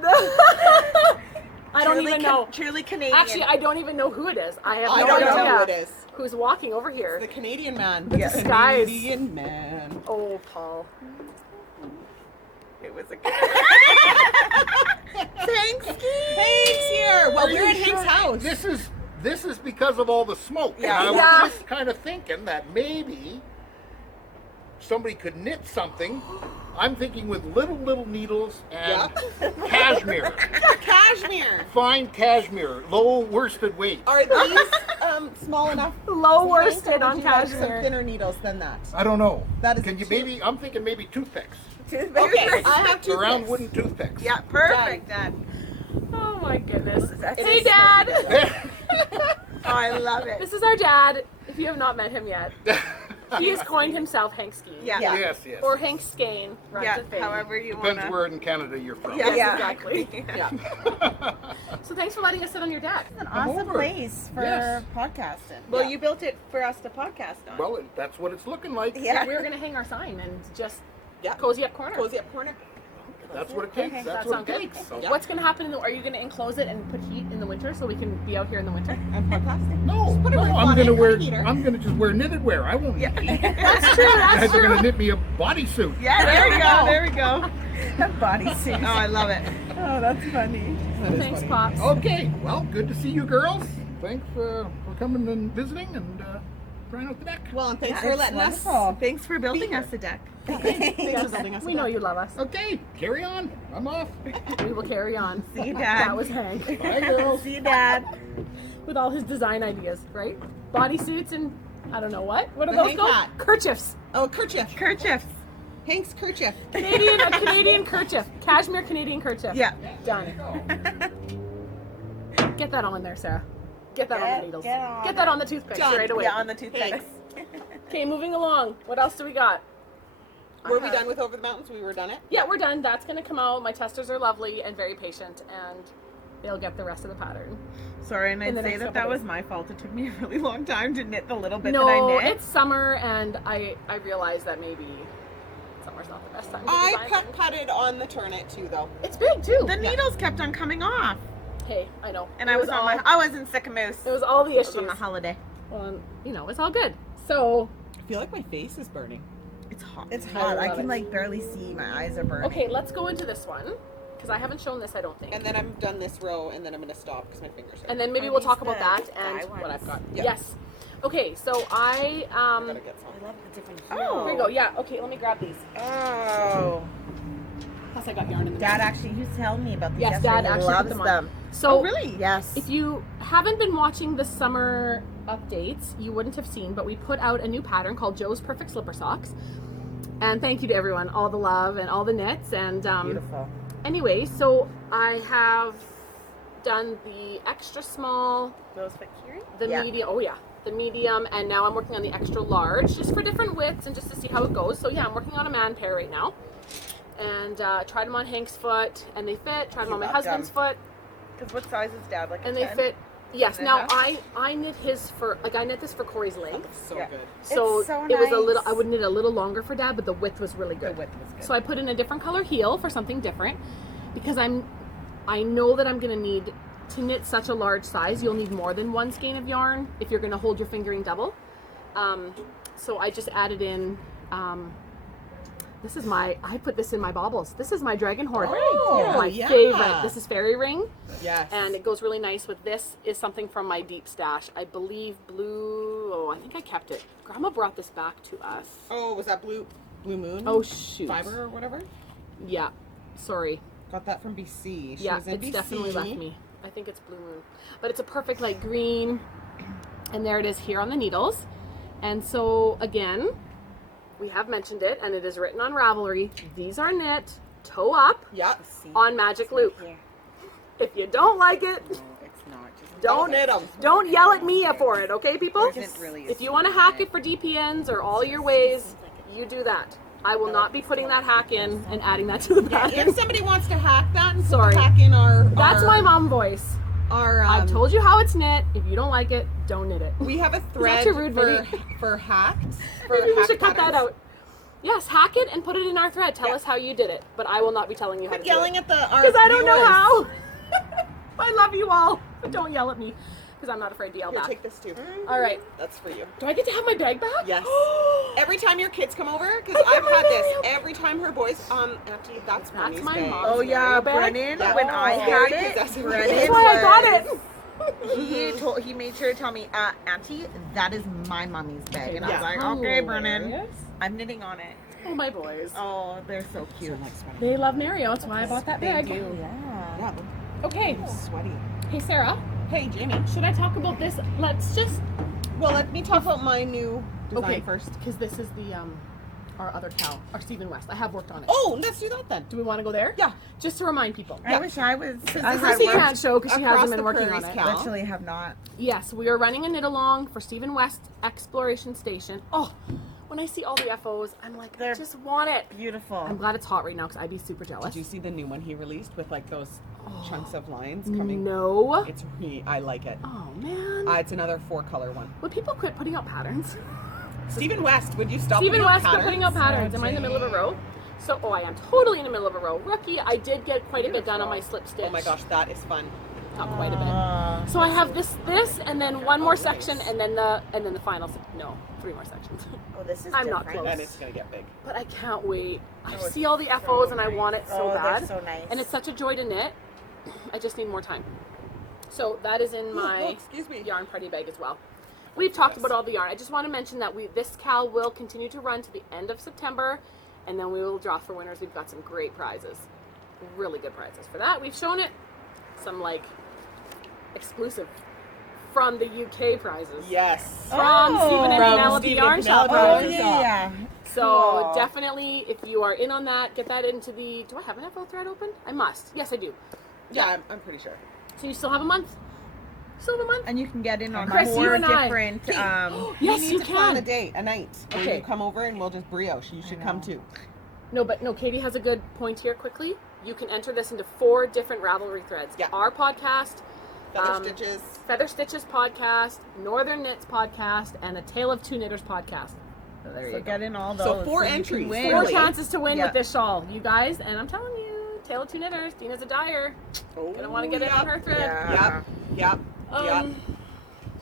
I don't even know. Truly Canadian. Actually, I don't even know who it is. I have I no don't know idea who it is. who's walking over The here. Canadian man. The disguise. Canadian man. Oh, Paul. It was a Thanks, Hank's here. Well, Are we're you at Hank's sure? house. This is because of all the smoke. Yeah. And I Yeah. was just kind of thinking that maybe somebody could knit something. I'm thinking with little needles and cashmere, Cashmere. fine cashmere, low worsted weight. Are these small enough? Low Hank, or worsted would on you like some cashmere. thinner needles than that. I don't know. That is Can a you two- maybe? I'm thinking maybe toothpicks, Okay, I have two. the round wooden toothpicks. Yeah, perfect, Dad. Oh my goodness. That's Hey, so Dad. Oh, I love it. This is our dad. If you have not met him yet, he has coined himself Hank Skeen. Yeah. Yes. Or Hank Skane. Yeah, however you want Depends where in Canada you're from. Yeah. Yes, exactly. Yeah. So thanks for letting us sit on your deck. It's an Come awesome over. place for Yes. podcasting. Well, you built it for us to podcast on. Well, that's what it's looking like. Yeah. We're gonna hang our sign and just Yeah. cozy up corner. Cozy up corner. That's what it takes. Okay, That's that what sounds it good. takes. So. Yeah. What's gonna happen? Are you gonna enclose it and put heat in the winter so we can be out here in the winter? I'm podcasting. No, put a no, roof I'm on gonna it, wear. put a heater. I'm gonna just wear knitted wear. I won't. Yeah. That's true. That's Guys are true. gonna knit me a bodysuit. Yeah, there we go. There we go. Bodysuit. Oh, I love it. Oh, that's funny. Thanks, Pops. Okay. Well, good to see you girls. Thanks for coming and visiting and trying out the deck. Well, and thanks Yeah, for it's letting us. wonderful. Thanks for building here. us a deck. Thanks for building us. We know you love us. Okay, carry on. I'm off. We will carry on. See you, Dad. That was Hank Bye, girls. See you, Dad. with all his design ideas, right? Bodysuits and I don't know what. What are The those Hank called? hat. Kerchiefs. Oh, kerchief. Kerchiefs. Hank's kerchief. A Canadian kerchief. Cashmere Canadian kerchief. Yeah. Done. Get that on there, Sarah. Get that on the needles. get on Get that on the toothpicks Done. right away. Yeah, on the toothpicks. Okay, moving along. What else do we got? Were we done with Over the Mountains? We were done it? Yeah, we're done. That's going to come out. My testers are lovely and very patient, and they'll get the rest of the pattern. Sorry, and In I'd the say next that couple was days. my fault. It took me a really long time to knit the little bit No, that I knit. it's summer, and I realized that maybe summer's not the best time to I design cut things. putted on the Turnet too, though. It's big, too. The needles kept on coming off, Hey, I know. and It I was on my. I was in Sycamoose. It was all the I was issues. on a holiday. Well, you know, it's all good. So, I feel like my face is burning. It's hot. It's It's hot. hot. I I love can it. like barely see. My eyes are burning. okay, let's go into this one, because I haven't shown this, I don't think. And then I'm done this row, and then I'm going to stop because my fingers hurt. And then maybe Are we'll these talk about the that dye and what ones? I've got. Yeah. Yes. Okay, so I I gotta get some. I love the different. here we go. Yeah. Okay, let me grab these. Oh. Plus, I got yarn in the Dad back. actually, he was telling me about these. Yes, yesterday. Dad He actually loves put them on. them. So, Oh, really? Yes. if you haven't been watching the summer updates, you wouldn't have seen, but we put out a new pattern called Joe's Perfect Slipper Socks. And thank you to everyone, all the love and all the knits. And Beautiful. anyway, so I have done the extra small, Those fit Kiri? the Yeah. medium. Oh yeah, the medium, and now I'm working on the extra large, just for different widths and just to see how it goes. So yeah, I'm working on a man pair right now, and tried them on Hank's foot, and they fit. Tried them on my love husband's foot, Because what size is Dad? Like and a they 10? fit. Yes. And Now then I knit his for I knit this for Corey's length. So Yeah. good. So, It's so it was a little. nice. I would knit a little longer for Dad, but the width was really The good. width was good. So I put in a different color heel for something different because I know that I'm gonna need to knit such a large size. You'll need more than one skein of yarn if you're gonna hold your fingering double. So I just added in. This is I put this in my baubles. This is my dragon horde. Oh, my yeah. favorite. This is fairy ring. Yes. And it goes really nice with this is something from my deep stash. I believe blue, I think I kept it. Grandma brought this back to us. Oh, was that Blue Moon? Oh shoot. Fiber or whatever? Yeah, sorry. Got that from BC. She Yeah, was in it's BC. definitely left me. I think it's Blue Moon. But it's a perfect light green. And there it is here on the needles. And so again, we have mentioned it and it is written on Ravelry. These are knit toe up Yeah. on magic loop. Here. If you don't like it, No, it's not. Just don't knit 'em. Don't yell at me for it, okay, people? Isn't really If you want to hack it for DPNs or all your ways, you do that. I will not be putting that hack in and adding that to the pattern. If somebody wants to hack that and put Sorry. the hack in That's my mom voice. I've told you how it's knit. If you don't like it, don't knit it. We have a thread too rude, Vinny? for hacked. For Maybe we hack should cut that patterns. out. Yes, hack it and put it in our thread. Tell us how you did it. But I will not be telling you how to Quit do it. yelling at the Because I don't know viewers. how. I love you all. But don't yell at me. Because I'm not afraid to yell Here, back. take this too. All right. That's for you. Do I get to have my bag back? Yes. Every time your kids come over, because I I've get had my this. bag. Every time her boys, Auntie, that's That's Mommy's my bag. mom's Oh yeah, bag. Brennan. Yeah. When I Very had it, possessive. Brennan That's why I got was- it. He made sure to tell me, Auntie, that is my mommy's bag, and I was Yeah. like, okay, Brennan, Hilarious. I'm knitting on it. Oh, my boys. Oh, they're so cute. They love Mario. That's why I bought that bag. Yeah. Yeah, Okay. they're sweaty. Hey, Sarah. Hey, Jamie. Should I talk about this? Let's just... Well, let me talk about my new design Okay. first. Because this is the, our other cow. Our Stephen West. I have worked on it. Oh, let's do that then. Do we want to go there? Yeah. Just to remind people. I wish I was. I Chrissy had can't show because she across hasn't been the working on prairies it. cow. literally have not. Yes, we are running a knit along for Stephen West Exploration Station. Oh, when I see all the FOs, I'm like, I They're just want it. Beautiful. I'm glad it's hot right now because I'd be super jealous. Did you see the new one he released with like those chunks of lines coming? No. It's really, I like it. Oh, man. It's another 4-color one. Would people quit putting out patterns? Stephen West, would you stop Stephen putting out West quit putting out patterns. Am I in the middle of a row? So, I am totally in the middle of a row. Rookie, I did get quite a bit done on my slip stitch. Oh my gosh, that is fun. Not quite a bit. So I have this, and then one more section, and then the final. No, 3 more sections. Oh, this is I'm not different. close. And it's gonna get big. But I can't wait. I Oh, see all the FOs, and I want it so Oh, bad. they're so nice. And it's such a joy to knit. I just need more time. So that is in my excuse me. yarn party bag as well. We've talked about all the yarn. I just want to mention that this cal will continue to run to the end of September, and then we will draw for winners. We've got some great prizes, really good prizes for that. We've shown it, some like exclusive from the UK prizes. Yes. From Stephen and From Penelope Stephen Yarn and Shop Penelope. Oh prizes. yeah. So Cool. definitely, if you are in on that, get that into the. Do I have an FO thread open? I must. Yes, I do. Yeah, I'm pretty sure. So you still have a month. Still have a month. And you can get in on Chris, you more and I. different. Yes, we need you to plan a can. date, a night. Where Okay. you come over and we'll just brioche. You should come too. No, Katie has a good point here. Quickly, you can enter this into 4 different Ravelry threads. Yeah. Our podcast, Feather stitches. Feather Stitches podcast, Northern Knits podcast, and a Tale of Two Knitters podcast. So there So you get go. in all those. So 4 you can entries. win. 4 Really? chances to win Yeah. with this shawl, you guys. And I'm telling you, Tale of Two Knitters. Dina's a dyer. Oh, Gonna want to get it on her thread. Yeah. Yep.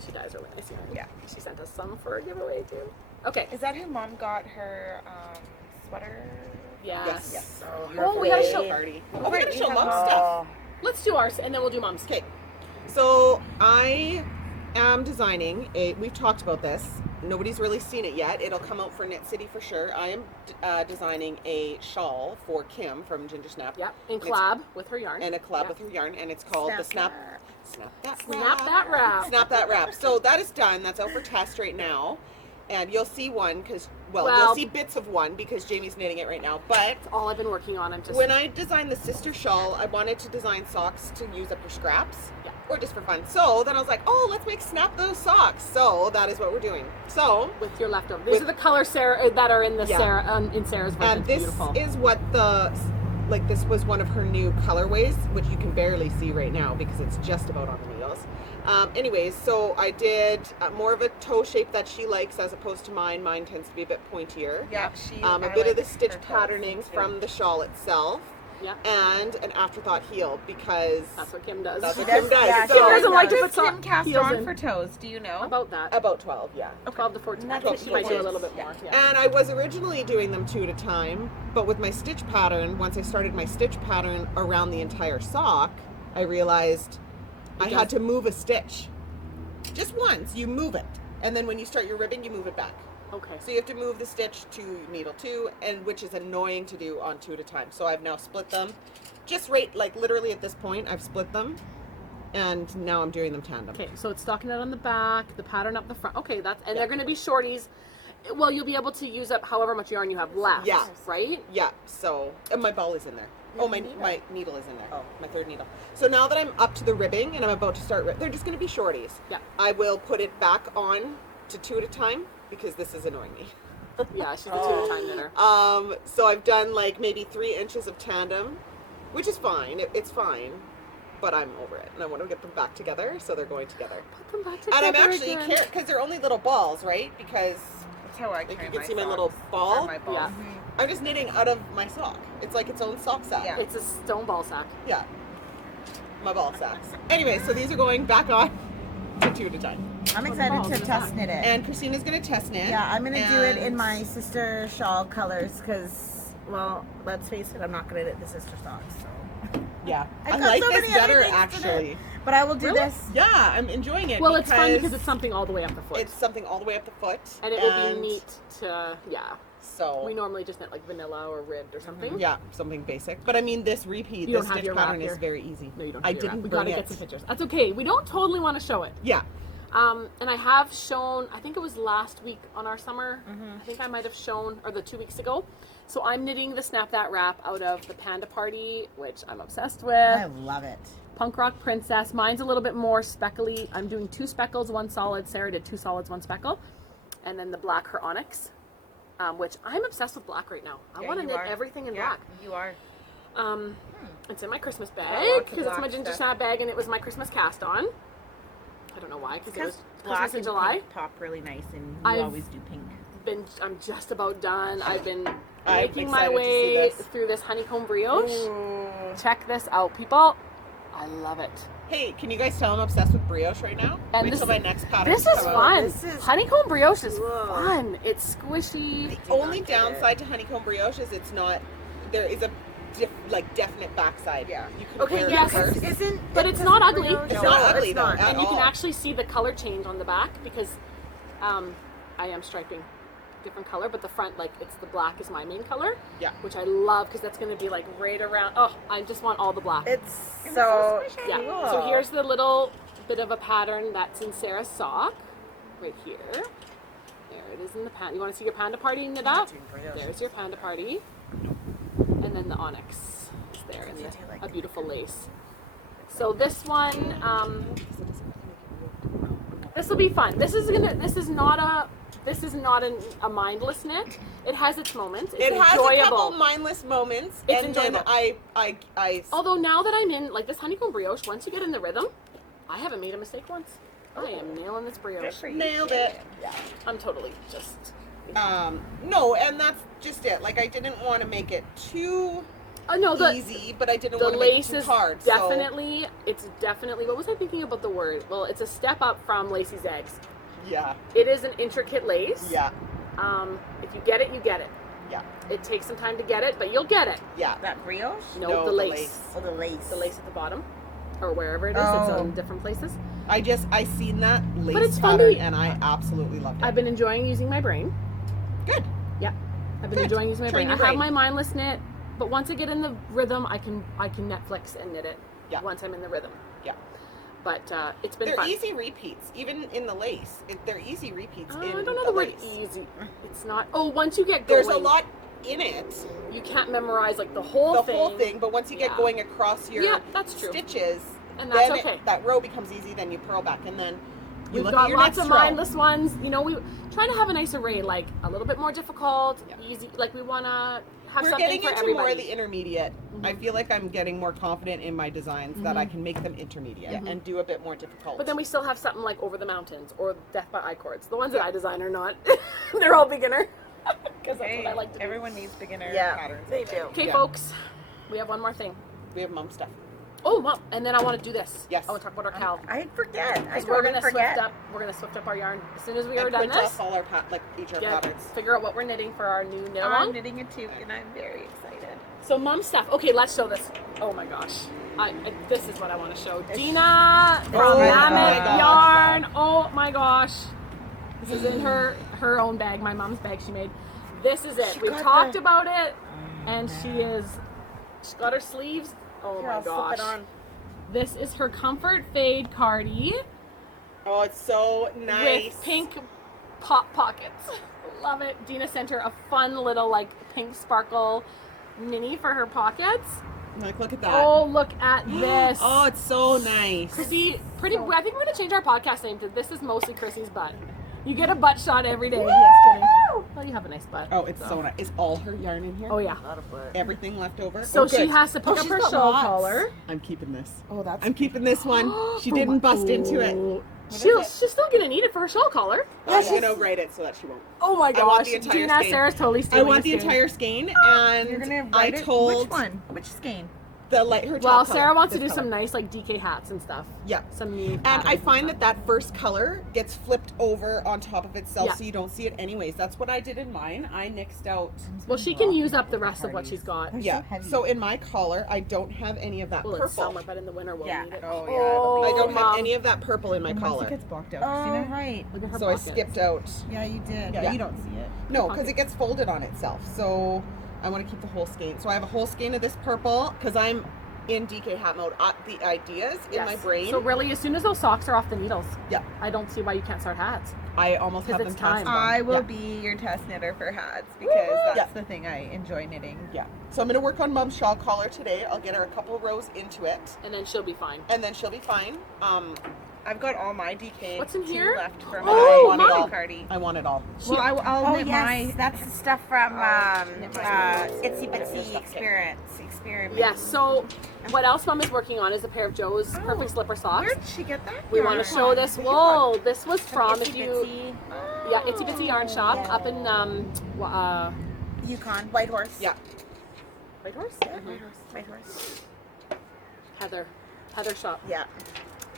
She dyes really nice. Yeah. She sent us some for a giveaway too. Okay. Is that who Mom got her sweater? Yes. Yes. Oh, we gotta show. Party. Oh, Oh, we right, gotta we show have mom all- stuff. Let's do ours, and then we'll do Mom's. Okay. So I am designing a. We've talked about this. Nobody's really seen it yet. It'll come out for Knit City for sure. I am designing a shawl for Kim from Ginger Snap. Yep. In And collab with her yarn. And a collab Yep. with her yarn, and it's called the Snap That Snap that wrap. Snap that wrap. So that is done. That's out for test right now, and you'll see one because Well- you'll see bits of one because Jamie's knitting it right now. But That's all I've been working on. I'm just. when I designed the sister shawl, I wanted to design socks to use up your scraps, Yeah. or just for fun. So then I was like, oh, let's make snap those socks. So that is what we're doing. So with your leftover. These are the colors Sarah that are in the Yeah. in Sarah's version. and this Beautiful. is what this was one of her new colorways, which you can barely see right now because it's just about on the needles. Anyways, so I did more of a toe shape that she likes as opposed to mine. Mine tends to be a bit pointier. Yeah, A bit of the stitch patterning from the shawl itself. Yeah. And an afterthought heel because That's what Kim does. that's what She Kim does. yeah, So she doesn't like to What put does Kim cast heels on in. for toes? Do you know? About that. about 12, yeah. 12 to 14. That's what She she might do a does. little bit more. Yeah. And I was originally doing them 2 at a time, but with my stitch pattern, once I started my stitch pattern around the entire sock, I realized I had to move a stitch. Just once, you move it. And then when you start your ribbing, you move it back. Okay. So you have to move the stitch to needle 2, and which is annoying to do on 2 at a time. So I've now split them. Just right, like literally at this point, I've split them, and now I'm doing them tandem. Okay, so it's stockinette on the back, the pattern up the front. Okay, they're going to be shorties. Well, you'll be able to use up however much yarn you have left. Yeah. Right? Yeah, so, and my ball is in there. Oh, my needle is in there. Oh, my third needle. So now that I'm up to the ribbing and I'm about to start, they're just going to be shorties. Yeah. I will put it back on to 2 at a time because this is annoying me. Yeah, she's a 2 at a time knitter. So I've done like maybe 3 inches of tandem, which is fine. It's fine, but I'm over it, and I want to get them back together, so they're going together. Put them back together. And I'm actually again. because they're only little balls, right? Because That's how I like carry you can my see my socks. little ball. Or my balls. Yeah. I'm just knitting out of my sock. It's like its own sock sack. Yeah. It's a stone ball sack. Yeah. My ball sacks. Anyway, so these are going back on to 2 at a time. I'm balls excited in to the test back. knit it. And Christina's gonna test knit. Yeah, I'm gonna do it in and- my sister shawl colors because, well, let's face it, I'm not gonna knit the sister socks. So. Yeah. I've I got like so this many other better things to actually. But I will do Really? this. Yeah, I'm enjoying it. Well, it's fun because it's something all the way up the foot. It's something all the way up the foot. and it would be neat to, So We normally just knit like vanilla or ribbed or something. yeah, something basic. But I mean, this repeat, You this don't have stitch your wrap pattern is here. very easy. No, you don't. I have your wrap. didn't We bring gotta it. get some pictures. That's okay. We don't totally want to show it. Yeah. And I have shown, I think it was last week on our summer, I think I might have shown, or the 2 weeks ago. So I'm knitting the Snap That Wrap out of the Panda Party, which I'm obsessed with. I love it. Punk Rock Princess. Mine's a little bit more speckly. I'm doing 2 speckles, 1 solid. Sarah did 2 solids, 1 speckle. And then the black, her onyx, which I'm obsessed with black right now. I Yeah, want to you knit are. everything in Yeah, black. you are. It's in my Christmas I bag want the because it's my black Ginger stuff. Snap bag and it was my Christmas cast on. I don't know why, because it was Black Christmas in and July. pink pop really nice, and you I've- always do pink. I'm just about done. I've been I'm making my excited to see way this. through this Honeycomb Brioche. Ooh. Check this out, people. I love it. Hey, can you guys tell I'm obsessed with brioche right now? And Wait this till is- my next pattern. This is come out. fun. This is- Honeycomb Brioche is Whoa. fun. It's squishy. The only not get it. downside to honeycomb brioche is it's not. There is a definite backside. Yeah. You can Okay, wear it yes. first. Isn't But it's not ugly. It's not ugly it's though. not. At And you can all. actually see the color change on the back because I am striping different color, but the front, like, it's the black is my main color. Yeah. Which I love because that's going to be like right around. Oh, I just want all the black. It's so Yeah. cool. So here's the little bit of a pattern that's in Sarah's sock, right here. There it is in the panda. You want to see your Panda Party knit up? There's your Panda Party, and then the onyx is there in a beautiful lace. So this one, this will be fun. This is not a mindless knit. It has its moments. It's It has enjoyable. a couple mindless moments, It's and then enjoyable. I Although now that I'm in, like this honeycomb brioche, once you get in the rhythm, I haven't made a mistake once. I am nailing this brioche. nailed it. I'm totally just. No, and that's just it. Like I didn't want to make it too Oh no, the easy, but I didn't the want to make it lace too is hard. definitely. It's definitely. What was I thinking about the word? Well, it's a step up from Lacey's eggs. So, yeah, It is an intricate lace. yeah, If you get it, you get it. yeah, It takes some time to get it, but you'll get it. yeah. that brioche? No, No, the the lace. lace. Oh, the lace. The lace at the bottom, or wherever it is. Oh. It's in different places. I seen that lace it's fun pattern to- and I absolutely loved it. I've been enjoying using my brain. Good. Yeah, I've been Good. enjoying using my Train brain. I your have brain. my mindless knit, but once I get in the rhythm, I can Netflix and knit it. Yeah. Once I'm in the rhythm, Yeah. but it's been They're fun. easy repeats, even in the lace. They're easy repeats. I in don't know the word lace. easy. It's not. Oh, once you get going, There's a lot in it, You can't memorize like the whole the thing. whole thing, but once you get Yeah. going across your Yeah, that's true. stitches, And that's then okay. that row becomes easy. Then you purl back, and then We've look got at your lots next of row. mindless ones. You know, we try to have a nice array, like a little bit more difficult, easy. Like we want to have We're something getting for into everybody. more of the intermediate. I feel like I'm getting more confident in my designs that I can make them intermediate and do a bit more difficult. But then we still have something like Over the Mountains or Death by I Chords. The ones that I design are not. They're all beginner. Because that's what I like to do. Everyone needs beginner Yeah, patterns. they do. Okay, Yeah. folks. We have one more thing. we have mom stuff. Oh, Mom. And then I want to do this. Yes. I want to talk about our cow. I forget. I Because we're totally gonna forget. swift up. We're gonna swift up our yarn as soon as we are And done print this. off all our each our patterns. Figure out what we're knitting for our new knit I'm along. knitting a toque and I'm very excited. So Mom stuff. Okay, let's show this. Oh my gosh. This is what I want to show. Dina from Oh my Mammoth gosh. Yarn. Oh my gosh. This is in her own bag, my mom's bag she made. This is it. We've got talked the- about it, and she's got her sleeves. Oh Here, my I'll slip gosh. it on. This is her Comfort Fade cardie Oh, it's so nice. with pink pop pockets. Love it. Dina sent her a fun little like pink sparkle mini for her pockets. Like, look at that. Oh, look at this. Oh, it's so nice. Chrissy, I think we're going to change our podcast name to This Is Mostly Chrissy's Butt. You get a butt shot every day. Just kidding. Well, you have a nice butt. Oh, it's so nice. Is all her yarn in here? Oh, yeah. Everything left over? So Oh, she good. has to pick up she's her got shawl lots. collar. I'm keeping this. Oh, that's. I'm keeping this one. She didn't bust into it. She's still going to need it for her shawl collar. I'm gonna write it so that she won't. Oh my I want gosh. the entire Dina, skein. Sarah's totally I stealing want the skein. entire skein, and You're gonna I write it. told Which one? Which skein? the light her. Well, top Sarah color, wants to this do color. some nice like DK hats and stuff. Yeah. Some new And I patterns find and that first color gets flipped over on top of itself, Yeah. so you don't see it anyways. That's what I did in mine. I nixed out. stuff. Well, she can use up the rest of what she's got. Yeah. So in my collar, I don't have any of that Well, it's purple. summer, but in the winter we'll Yeah. need it. Oh, Oh, I don't Mom. have any of that purple in my Once collar. it gets blocked out, Oh, Christina. right. Look at her So I pockets. skipped out. Yeah, you did. Yeah. You don't see it. No, because it gets folded on itself. So I want to keep the whole skein. So I have a whole skein of this purple because I'm in DK hat mode. The ideas in my brain. So really, as soon as those socks are off the needles, Yeah. I don't see why you can't start hats. I almost 'Cause have them it's cast time. on. I will Yeah. be your test knitter for hats because that's Yeah. the thing I enjoy knitting. Yeah. So I'm going to work on Mom's shawl collar today. I'll get her a couple rows into it, And then she'll be fine. and then she'll be fine. I've got all my DK What's in two here? left from Oh, my want it all. cardi. I want it all. Well, I'll Oh knit yes, my. that's the stuff from knit my- Itsy Bitsy Experiment. Yes. So what else Mom is working on is a pair of Joe's Perfect Slipper socks. Where did she get that? We want yarn? to show this. Whoa, this was from Itsy if you Bitsy yeah Itsy Bitsy Yarn Shop Yeah. up in Yukon White Horse. Yeah. White Horse. White Horse. Heather Shop. Yeah.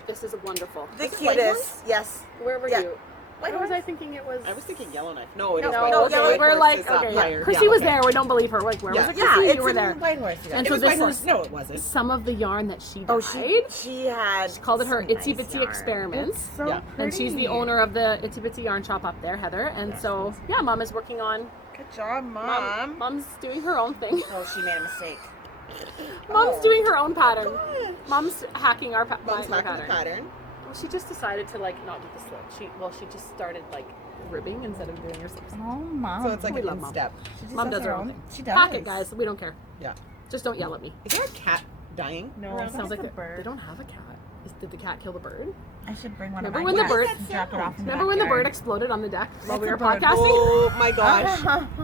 This is wonderful. The Is it White Horse? cutest. Yes. Where were Yeah. you? White Where was Horse. I thinking it was? I was thinking Yellowknife. No, it No, is no, White no, Horse. yeah, White we're Horse like is up okay. higher. Chrissy Yeah, was okay. there. We don't believe her. Like where Yeah. was it? Yeah, Chrissy, it's you were in there. White Horse. You guys. And It so was this White Horse. is No, it wasn't. some of the yarn that she dyed. Oh, she had. She called it her some Itsy nice Bitsy yarn. Experiments. So Yeah. And she's the pretty. owner of the Itsy Bitsy Yarn Shop up there, Heather. And so, yeah, Mom is working on. Good job, Mom. Mom's doing her own thing. Oh, she made a mistake. Mom's doing her own pattern. Mom's hacking our Mom's my hacking the pattern. Well, she just decided to like not do the slip. She just started like ribbing instead of doing her slips. Oh, Mom. So it's like We an love Mom. step. She just Mom does her own thing. She does. Hack it, guys. We don't care. Yeah. Just don't yell at me. Is there a cat dying? No, It sounds like a they bird. don't have a cat. Did the cat kill the bird? I should bring one Remember of my when the cats bird- and drop it off in Remember when the bird backyard. exploded on the deck while we were That's a bird. podcasting? Oh my gosh.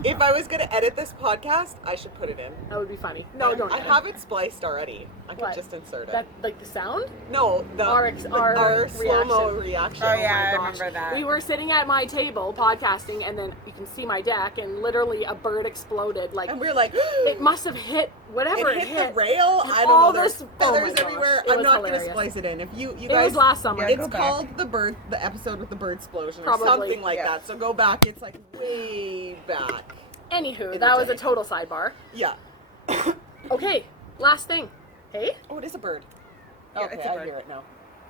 If I was going to edit this podcast, I should put it in. That would be funny. No, don't. I edit. have it spliced already. I could What? just insert it. That like the sound. No, Our slow-mo reaction. Oh, yeah, I my gosh. remember that. We were sitting at my table podcasting, and then you can see my deck, and literally a bird exploded. Like And we were like, it must have hit whatever it hit the rail. I all don't know. There's this- oh my feathers gosh. everywhere. It I'm was not going to hilarious. splice it in. If you It guys, was last summer. it's go back. called the episode with the bird explosion or Probably. something like Yeah. that. So go back. It's like way back. Anywho, In that the was a day. total sidebar. Yeah. Okay, last thing. Hey, Oh, it is a bird. Yeah, Okay, it's a I bird. hear it now.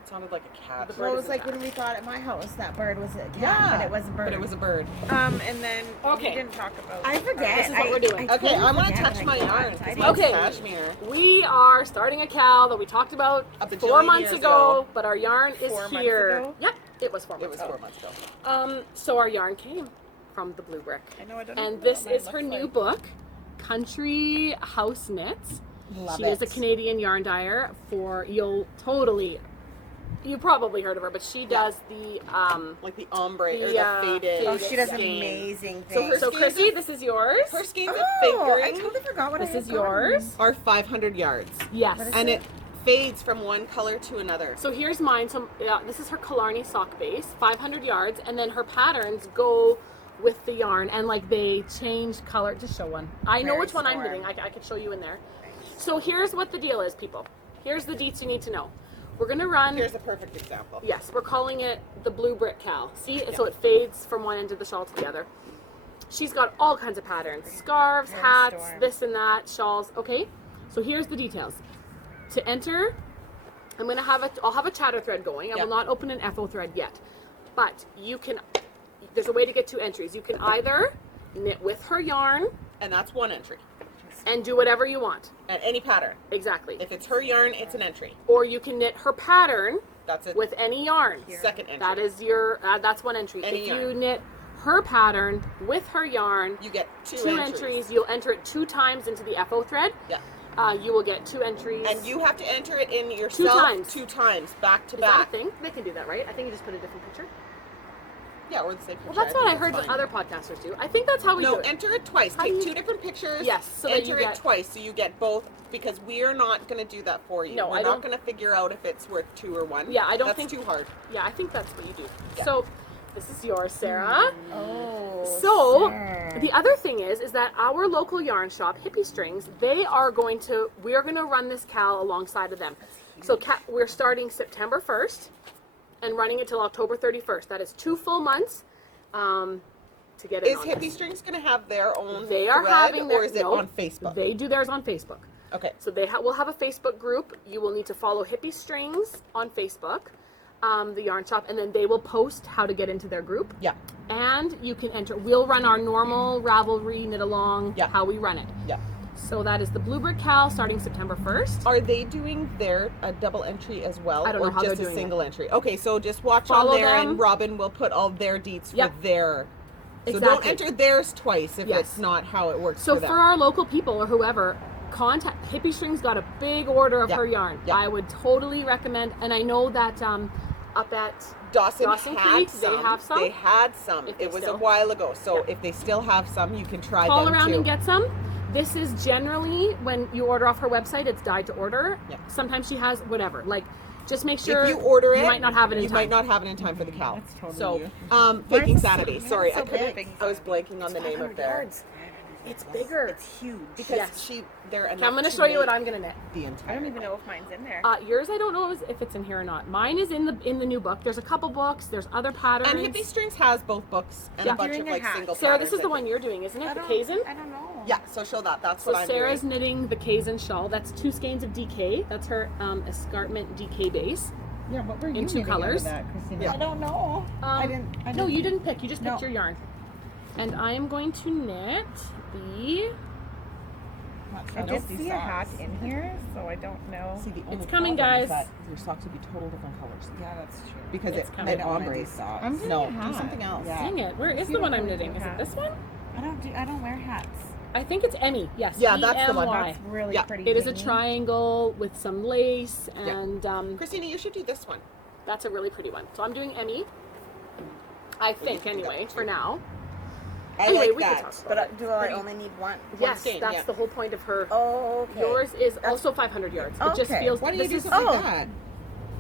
It sounded like a cat. The Well, it bird was is a like cat. when we thought at my house that bird was a cat, Yeah, but it was a bird. But it was a bird. And then Okay. we didn't talk about. I forget. This is what we're doing. I Okay, totally I'm gonna forget touch what my I got. yarn. I It's didn't- Okay. Cashmere. we are starting a cow that we talked about A bajillion 4 months years ago, ago. but our yarn is 4 months here. ago? Yep, it was 4 It months was ago. 4 months ago. So our yarn came from the Blue Brick. I know I don't know And what this mine is her looks new like. book, Country House Knits. Love She it. is a Canadian yarn dyer you'll totally You probably heard of her, but she does the like the ombre or Yeah, the faded. Oh, she does skein. amazing So things. her So skeins Chrissy, of- this is yours. Her skeins of I figuring totally forgot what I This had is gotten. yours. are 500 yards. Yes. What is And it? it fades from one color to another. So here's mine. So this is her Killarney sock base, 500 yards, and then her patterns go with the yarn, and like they change color. Just show one. I know Prairie which one I'm Storm. knitting. I could show you in there. So here's what the deal is, people. Here's the deets you need to know. We're gonna run. Here's a perfect example. Yes, we're calling it the blue brick cowl. See, so it fades from one end of the shawl to the other. She's got all kinds of patterns: scarves, Prairie hats, Storm. this and that, shawls. Okay, so here's the details. To enter, I'll have a chatter thread going. I Yep. will not open an FO thread yet, but you can. There's a way to get 2 entries. You can either knit with her yarn And that's one entry. and do whatever you want. And any pattern. Exactly. If it's her yarn, it's an entry. Or you can knit her pattern That's it. with any yarn. Second entry. That is your. That's one entry. Any if you yarn. knit her pattern with her yarn, You get 2 2 entries. entries. You'll enter it 2 times into the FO thread. Yeah. You will get 2 entries. And you have to enter it in yourself times. 2 times, back to Is that a back. thing? They can do that, right? I think you just put a different picture. Yeah, or the same picture. Well, that's what I think heard it's other podcasters do. I think that's how we No, do it. enter it twice. How Take do you- 2 different pictures. Yes, so that you enter it get- twice so you get both, because we are not going to do that for you. No, We're I not don't- going to figure out if it's worth 2 or 1. Yeah, I don't that's think- too hard. Yeah, I think that's what you do. Yeah. So, this is yours, Sarah. Oh. So, sure. the other thing is that our local yarn shop, Hippie Strings, we are going to run this cowl alongside of them. So we're starting September 1st and running it till October 31st. That is 2 full months to get it Is on Hippie this. Strings going to have their own They are thread, having their, or is it no, on Facebook? They do theirs on Facebook. Okay. So will have a Facebook group. You will need to follow Hippie Strings on Facebook, the yarn shop, and then they will post how to get into their group. Yeah. And you can enter. We'll run our normal Ravelry knit along, Yeah. how we run it. Yeah. So that is the Blue Brick Cowl starting September 1st. Are they doing their double entry as well? I don't know or how just they're a doing single entry? Okay, so just watch Follow on there them. and Robin will put all their deets Yep. for their. So don't Exactly. enter theirs twice if Yes. it's not how it works So for them. for our local people or whoever, contact Hippie Strings. Got a big order of Yeah. her yarn. Yeah. I would totally recommend, and I know that up at Dawson Dawson had Creek, some. they have some? They had some. If they It was still- a while ago. So Yeah. if they still have some, you can try call them around too. and get some. This is generally when you order off her website, it's dyed to order. Yeah. Sometimes she has whatever. Like, just make sure if you order it, you might not have it in you time. might not have it in time for the cow. That's totally So, you. Faking is so- Sanity. mine Sorry, is so I couldn't. big. I was blanking on the name of their. It's bigger. It's huge. Because Yes. they're enough Okay, I'm going to to show you what make I'm going to knit. the I entire. don't even know if mine's in there. Yours, I don't know if it's in here or not. Mine is in the new book. There's a couple books. There's other patterns. And Hippie Strings has both books and Yeah. a bunch Doing of a like hat. single. Sarah, this patterns, is the I one think. you're doing, isn't I it? The don't, Kazan? I don't know. Yeah, so show that. That's So what I'm Sarah's doing. knitting the Kazan shawl. That's 2 skeins of DK. That's her escarpment DK base. Yeah, what were you In 2 knitting out of colors. that, Christina? Yeah. I don't know. I didn't. No, you didn't pick. You just picked No. your yarn. And I am going to knit the. I did see a hat in here, so I don't know. See, the only coming, problem is guys. that your socks would be total different colors Yeah, that's true. because It's it coming. it ombre socks. I'm doing No, a do hat. something else. Yeah. Dang it. Where is See the what one I'm we knitting? do Is it have. this one? I don't wear hats. I think it's Emmy. Yes. Yeah, that's the one. EMY. That's really Yeah. pretty. It is a veiny. triangle with some lace, Yeah. and Christina, you should do this one. that's a really pretty one. So I'm doing Emmy. I think, can do that anyway, one for too. now. I Anyway, like we can that. talk about But it. do I Pretty. only need one? Yes, skein, that's yeah. the whole point of her. Oh, okay. Yours is also 500 yards. It just Okay. feels. Why do you this do is- something oh. like that?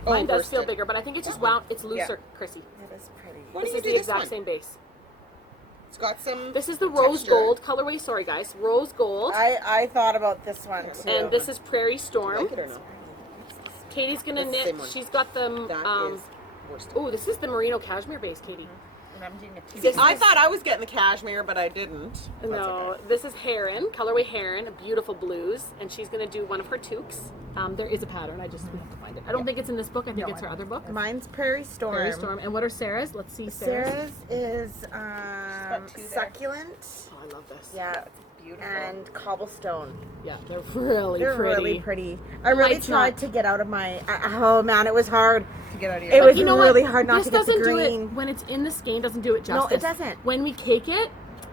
Mine does feel worsted. bigger, but I think it's just wound. It's looser, Chrissy. It is pretty. Why This do you is do the this exact one? same base. It's got some. This is the rose texture. gold colorway. Sorry, guys, rose gold, I thought about this one too. and this is Prairie Do you Storm. like it or no? Katie's gonna It's the knit. same one. She's got them. That is worsted. Oh, this is the merino cashmere base, Katie. And I'm doing a two. This I is- thought I was getting the cashmere, but I didn't. That's No, okay. this is Heron, colorway Heron, beautiful blues, and she's gonna do one of her toques. There is a pattern. We have to find it. I don't think it's in this book. I think No, it's her I other book. Mine's Prairie Storm. Prairie Storm. And what are Sarah's? Let's see Sarah's. Sarah's is got two there. succulent. Oh, I love this. Yeah, Beautiful. and cobblestone. Yeah, they're really They're pretty. really pretty. I really Light's tried not- to get out of my. Oh man, it was hard. To get out of It your. was You know really what? hard not This to get the doesn't do green. it when it's in the skein. Doesn't do it No, justice. it doesn't. When we cake it,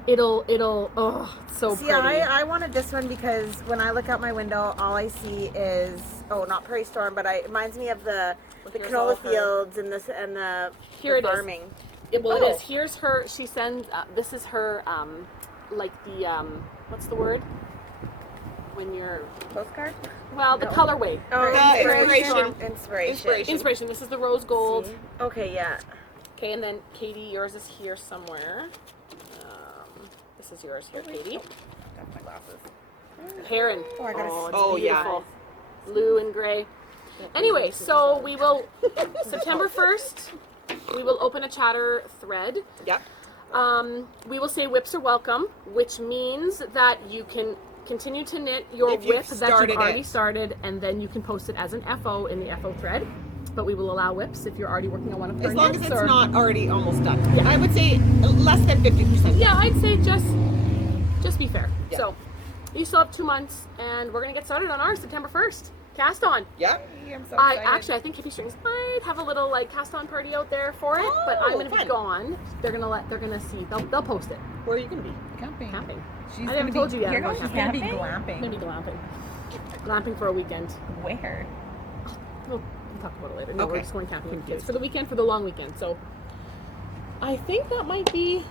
It'll, oh, it's so See, pretty. I wanted this one because when I look out my window, all I see is, not Prairie Storm, but it reminds me of the Here's all canola her- fields and the Here it is. farming. It Oh. is. Here's her, she sends, this is her, like the, what's the word? When you're, Postcard? well, the colorway. Oh, Inspiration. Inspiration. Inspiration. This is the rose gold. See? Okay, yeah. Okay, and then Katie, yours is here somewhere. This is yours here, Katie. Got my glasses. Heron. Oh, I gotta it's Oh, yeah. beautiful. Blue and gray. Anyway, so we will, September 1st, we will open a chatter thread. Yep. We will say whips are welcome, which means that you can continue to knit your If you've whip that started you've already it. started, and then you can post it as an FO in the FO thread. But we will allow whips if you're already working on one of her As long as knits, it's or- not already almost done. I would say less than 50%. Yeah, I'd say just be fair. Yeah. So you still have 2 months, and we're gonna get started on ours September 1st. Cast on. Yeah. I'm so I excited. think Hippie Strings might have a little like cast on party out there for it, but I'm gonna be fun. gone. They're gonna see. They'll post it. Where are you going to be? Camping. Camping. She's I haven't told you yet. Here I'm goes, going she's gonna be camping. glamping. Maybe glamping. Glamping for a weekend. Where? We'll talk about it later. No, we're Okay. just going camping with kids for the weekend, for the long weekend. So I think that might be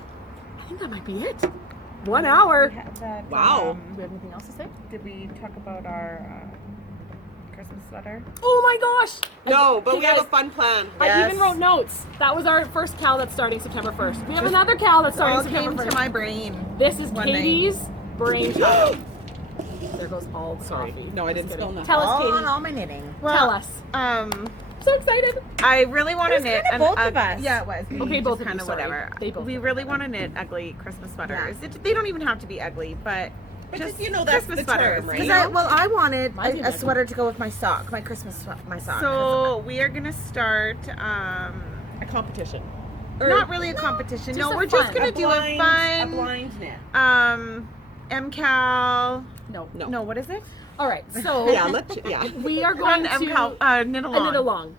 it. 1 hour. Wow. Do we have anything else to say? Did we talk about our Christmas sweater? Oh my gosh! No, but Hey we have a guys, fun plan. I Yes. even wrote notes. That was our first cal that's starting September 1st. We have another cal that's starting All September came 1st. to my brain. This is one night. Katie's brainchild. There goes all the Sorry. coffee. No, I didn't Just spill kidding. nothing. Tell us, All Katie. on all my knitting. Tell us. So excited. I really want to was knit. kinda both of us. Yeah, it was. Okay, both of you, kind of sorry. whatever. They both. We really want to knit ugly Christmas sweaters. They don't even have to be ugly, but But just you know that's Christmas the sweaters. term, right? Because I wanted Mine's a even sweater to go with my sock, my Christmas my sock. So we are gonna start. A competition. not really a competition. just No, a we're just fun- gonna a do blind, a fun. blind knit. MCal. No. No. No, what is it? All right. So Yeah, we are going to knit a along. knit along.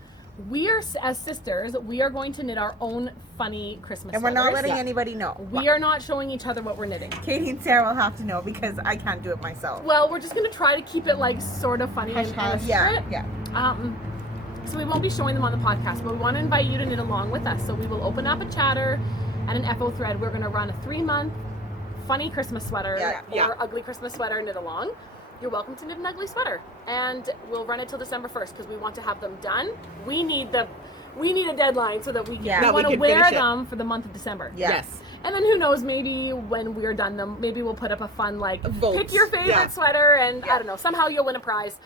We are as sisters. We are going to knit our own funny Christmas And we're not sweaters. letting anybody know. We are not showing each other what we're knitting. Katie and Sarah will have to know because I can't do it myself. Well, we're just going to try to keep it like sort of funny and a Yeah, secret. yeah. So we won't be showing them on the podcast, but we want to invite you to knit along with us. So we will open up a chatter and an FO thread. We're going to run a 3-month funny Christmas sweater Yeah, or yeah. ugly Christmas sweater knit along. You're welcome to knit an ugly sweater, and we'll run it till December 1st because we want to have them done. We need a deadline so that we Yeah. That we want to can wear finish it. them for the month of December. Yeah. Yes. And then who knows, maybe when we're done them, maybe we'll put up a fun like Votes. pick your favorite Yeah. sweater, and I don't know, somehow you'll win a prize.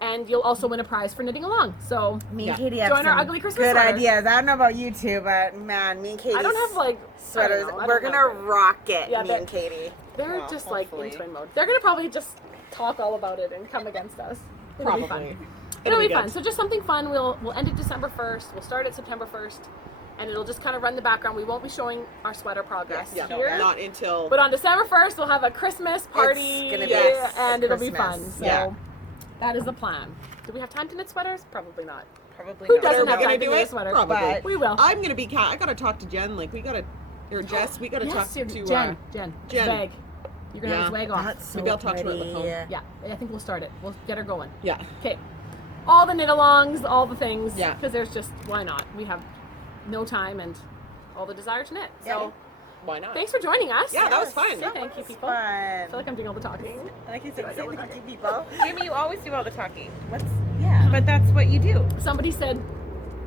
And you'll also win a prize for knitting along. So Me Yeah. and Katie have Join our some ugly Christmas good sweater. ideas. I don't know about you two, but man, me and Katie. I don't have like sweaters. I don't know, I We're don't gonna know. rock it, Yeah, me but- and Katie. They're Well, just like hopefully. in twin mode. They're gonna probably just talk all about it and come against us. It'll be fun. Probably. It'll be good. fun. So just something fun. We'll end it December 1st. We'll start it September 1st, and it'll just kind of run the background. We won't be showing our sweater progress Yeah, here. not until. But on December 1st, we'll have a Christmas party, gonna be and it'll be Christmas. fun. So Yeah. that is the plan. Do we have time to knit sweaters? Probably not. Probably Who not. doesn't Are we have gonna time to do knit a it? sweater? Probably. But- We will. I'm gonna be. I gotta talk to Jen. Like we gotta, or Jess. We gotta talk Yes, to Jen. Jen. Swag. You're gonna have Yeah. a swag off. That's so Maybe I'll talk to her at the pretty. phone. Yeah, I think we'll start it. We'll get her going. Yeah. Okay. All the knit-alongs, all the things. Yeah. Because there's just, why not? We have no time and all the desire to knit. So Why not? thanks for joining us. Yeah, that was fun. Say thank you, people. I Fun. feel like I'm doing all the talking. Like you said, say thank you, people. Jamie, you always do all the talking. Yeah. But that's what you do. Somebody said,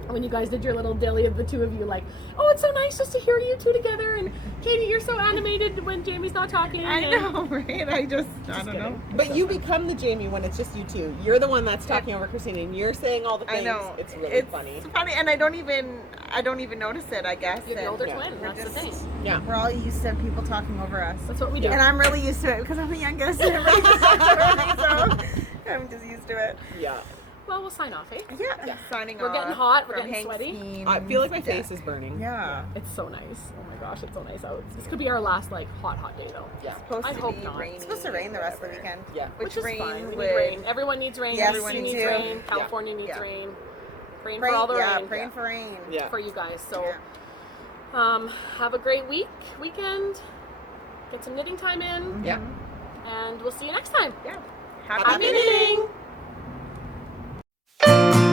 when you guys did your little dilly of the two of you, like, oh, it's so nice just to hear you two together. And Katie, you're so animated when Jamie's not talking. I and- know, right? I don't know. But you become the Jamie when it's just you two. You're the one that's talking over Christine, and you're saying all the things. I know. It's really funny. It's funny, and I don't even notice it. I guess. You're the older Yeah. twin. That's the thing. Yeah. We're all used to people talking over us. That's what we do. And I'm really used to it because I'm the youngest. And everybody just talks over me, so I'm just used to it. Yeah. Well, we'll sign off, eh? Yeah. Signing We're off. getting hot. We're from getting Hank's sweaty. Fiend. I feel like my face is burning. Yeah. It's so nice. Oh my gosh, it's so nice out. This could be our last like hot day though. Yeah. Supposed I to hope be not. rainy. It's supposed to rain the rest of the weekend. Yeah. Which is rain fine. We would. need rain. Everyone needs rain. Yes, Everyone me needs too. rain. California needs Yeah. rain. Praying Pray, for all the yeah, rain praying for rain. Yeah. for you guys. So, Yeah. have a great weekend. get some knitting time in, Yeah. and we'll see you next time. Yeah. Happy Happy knitting!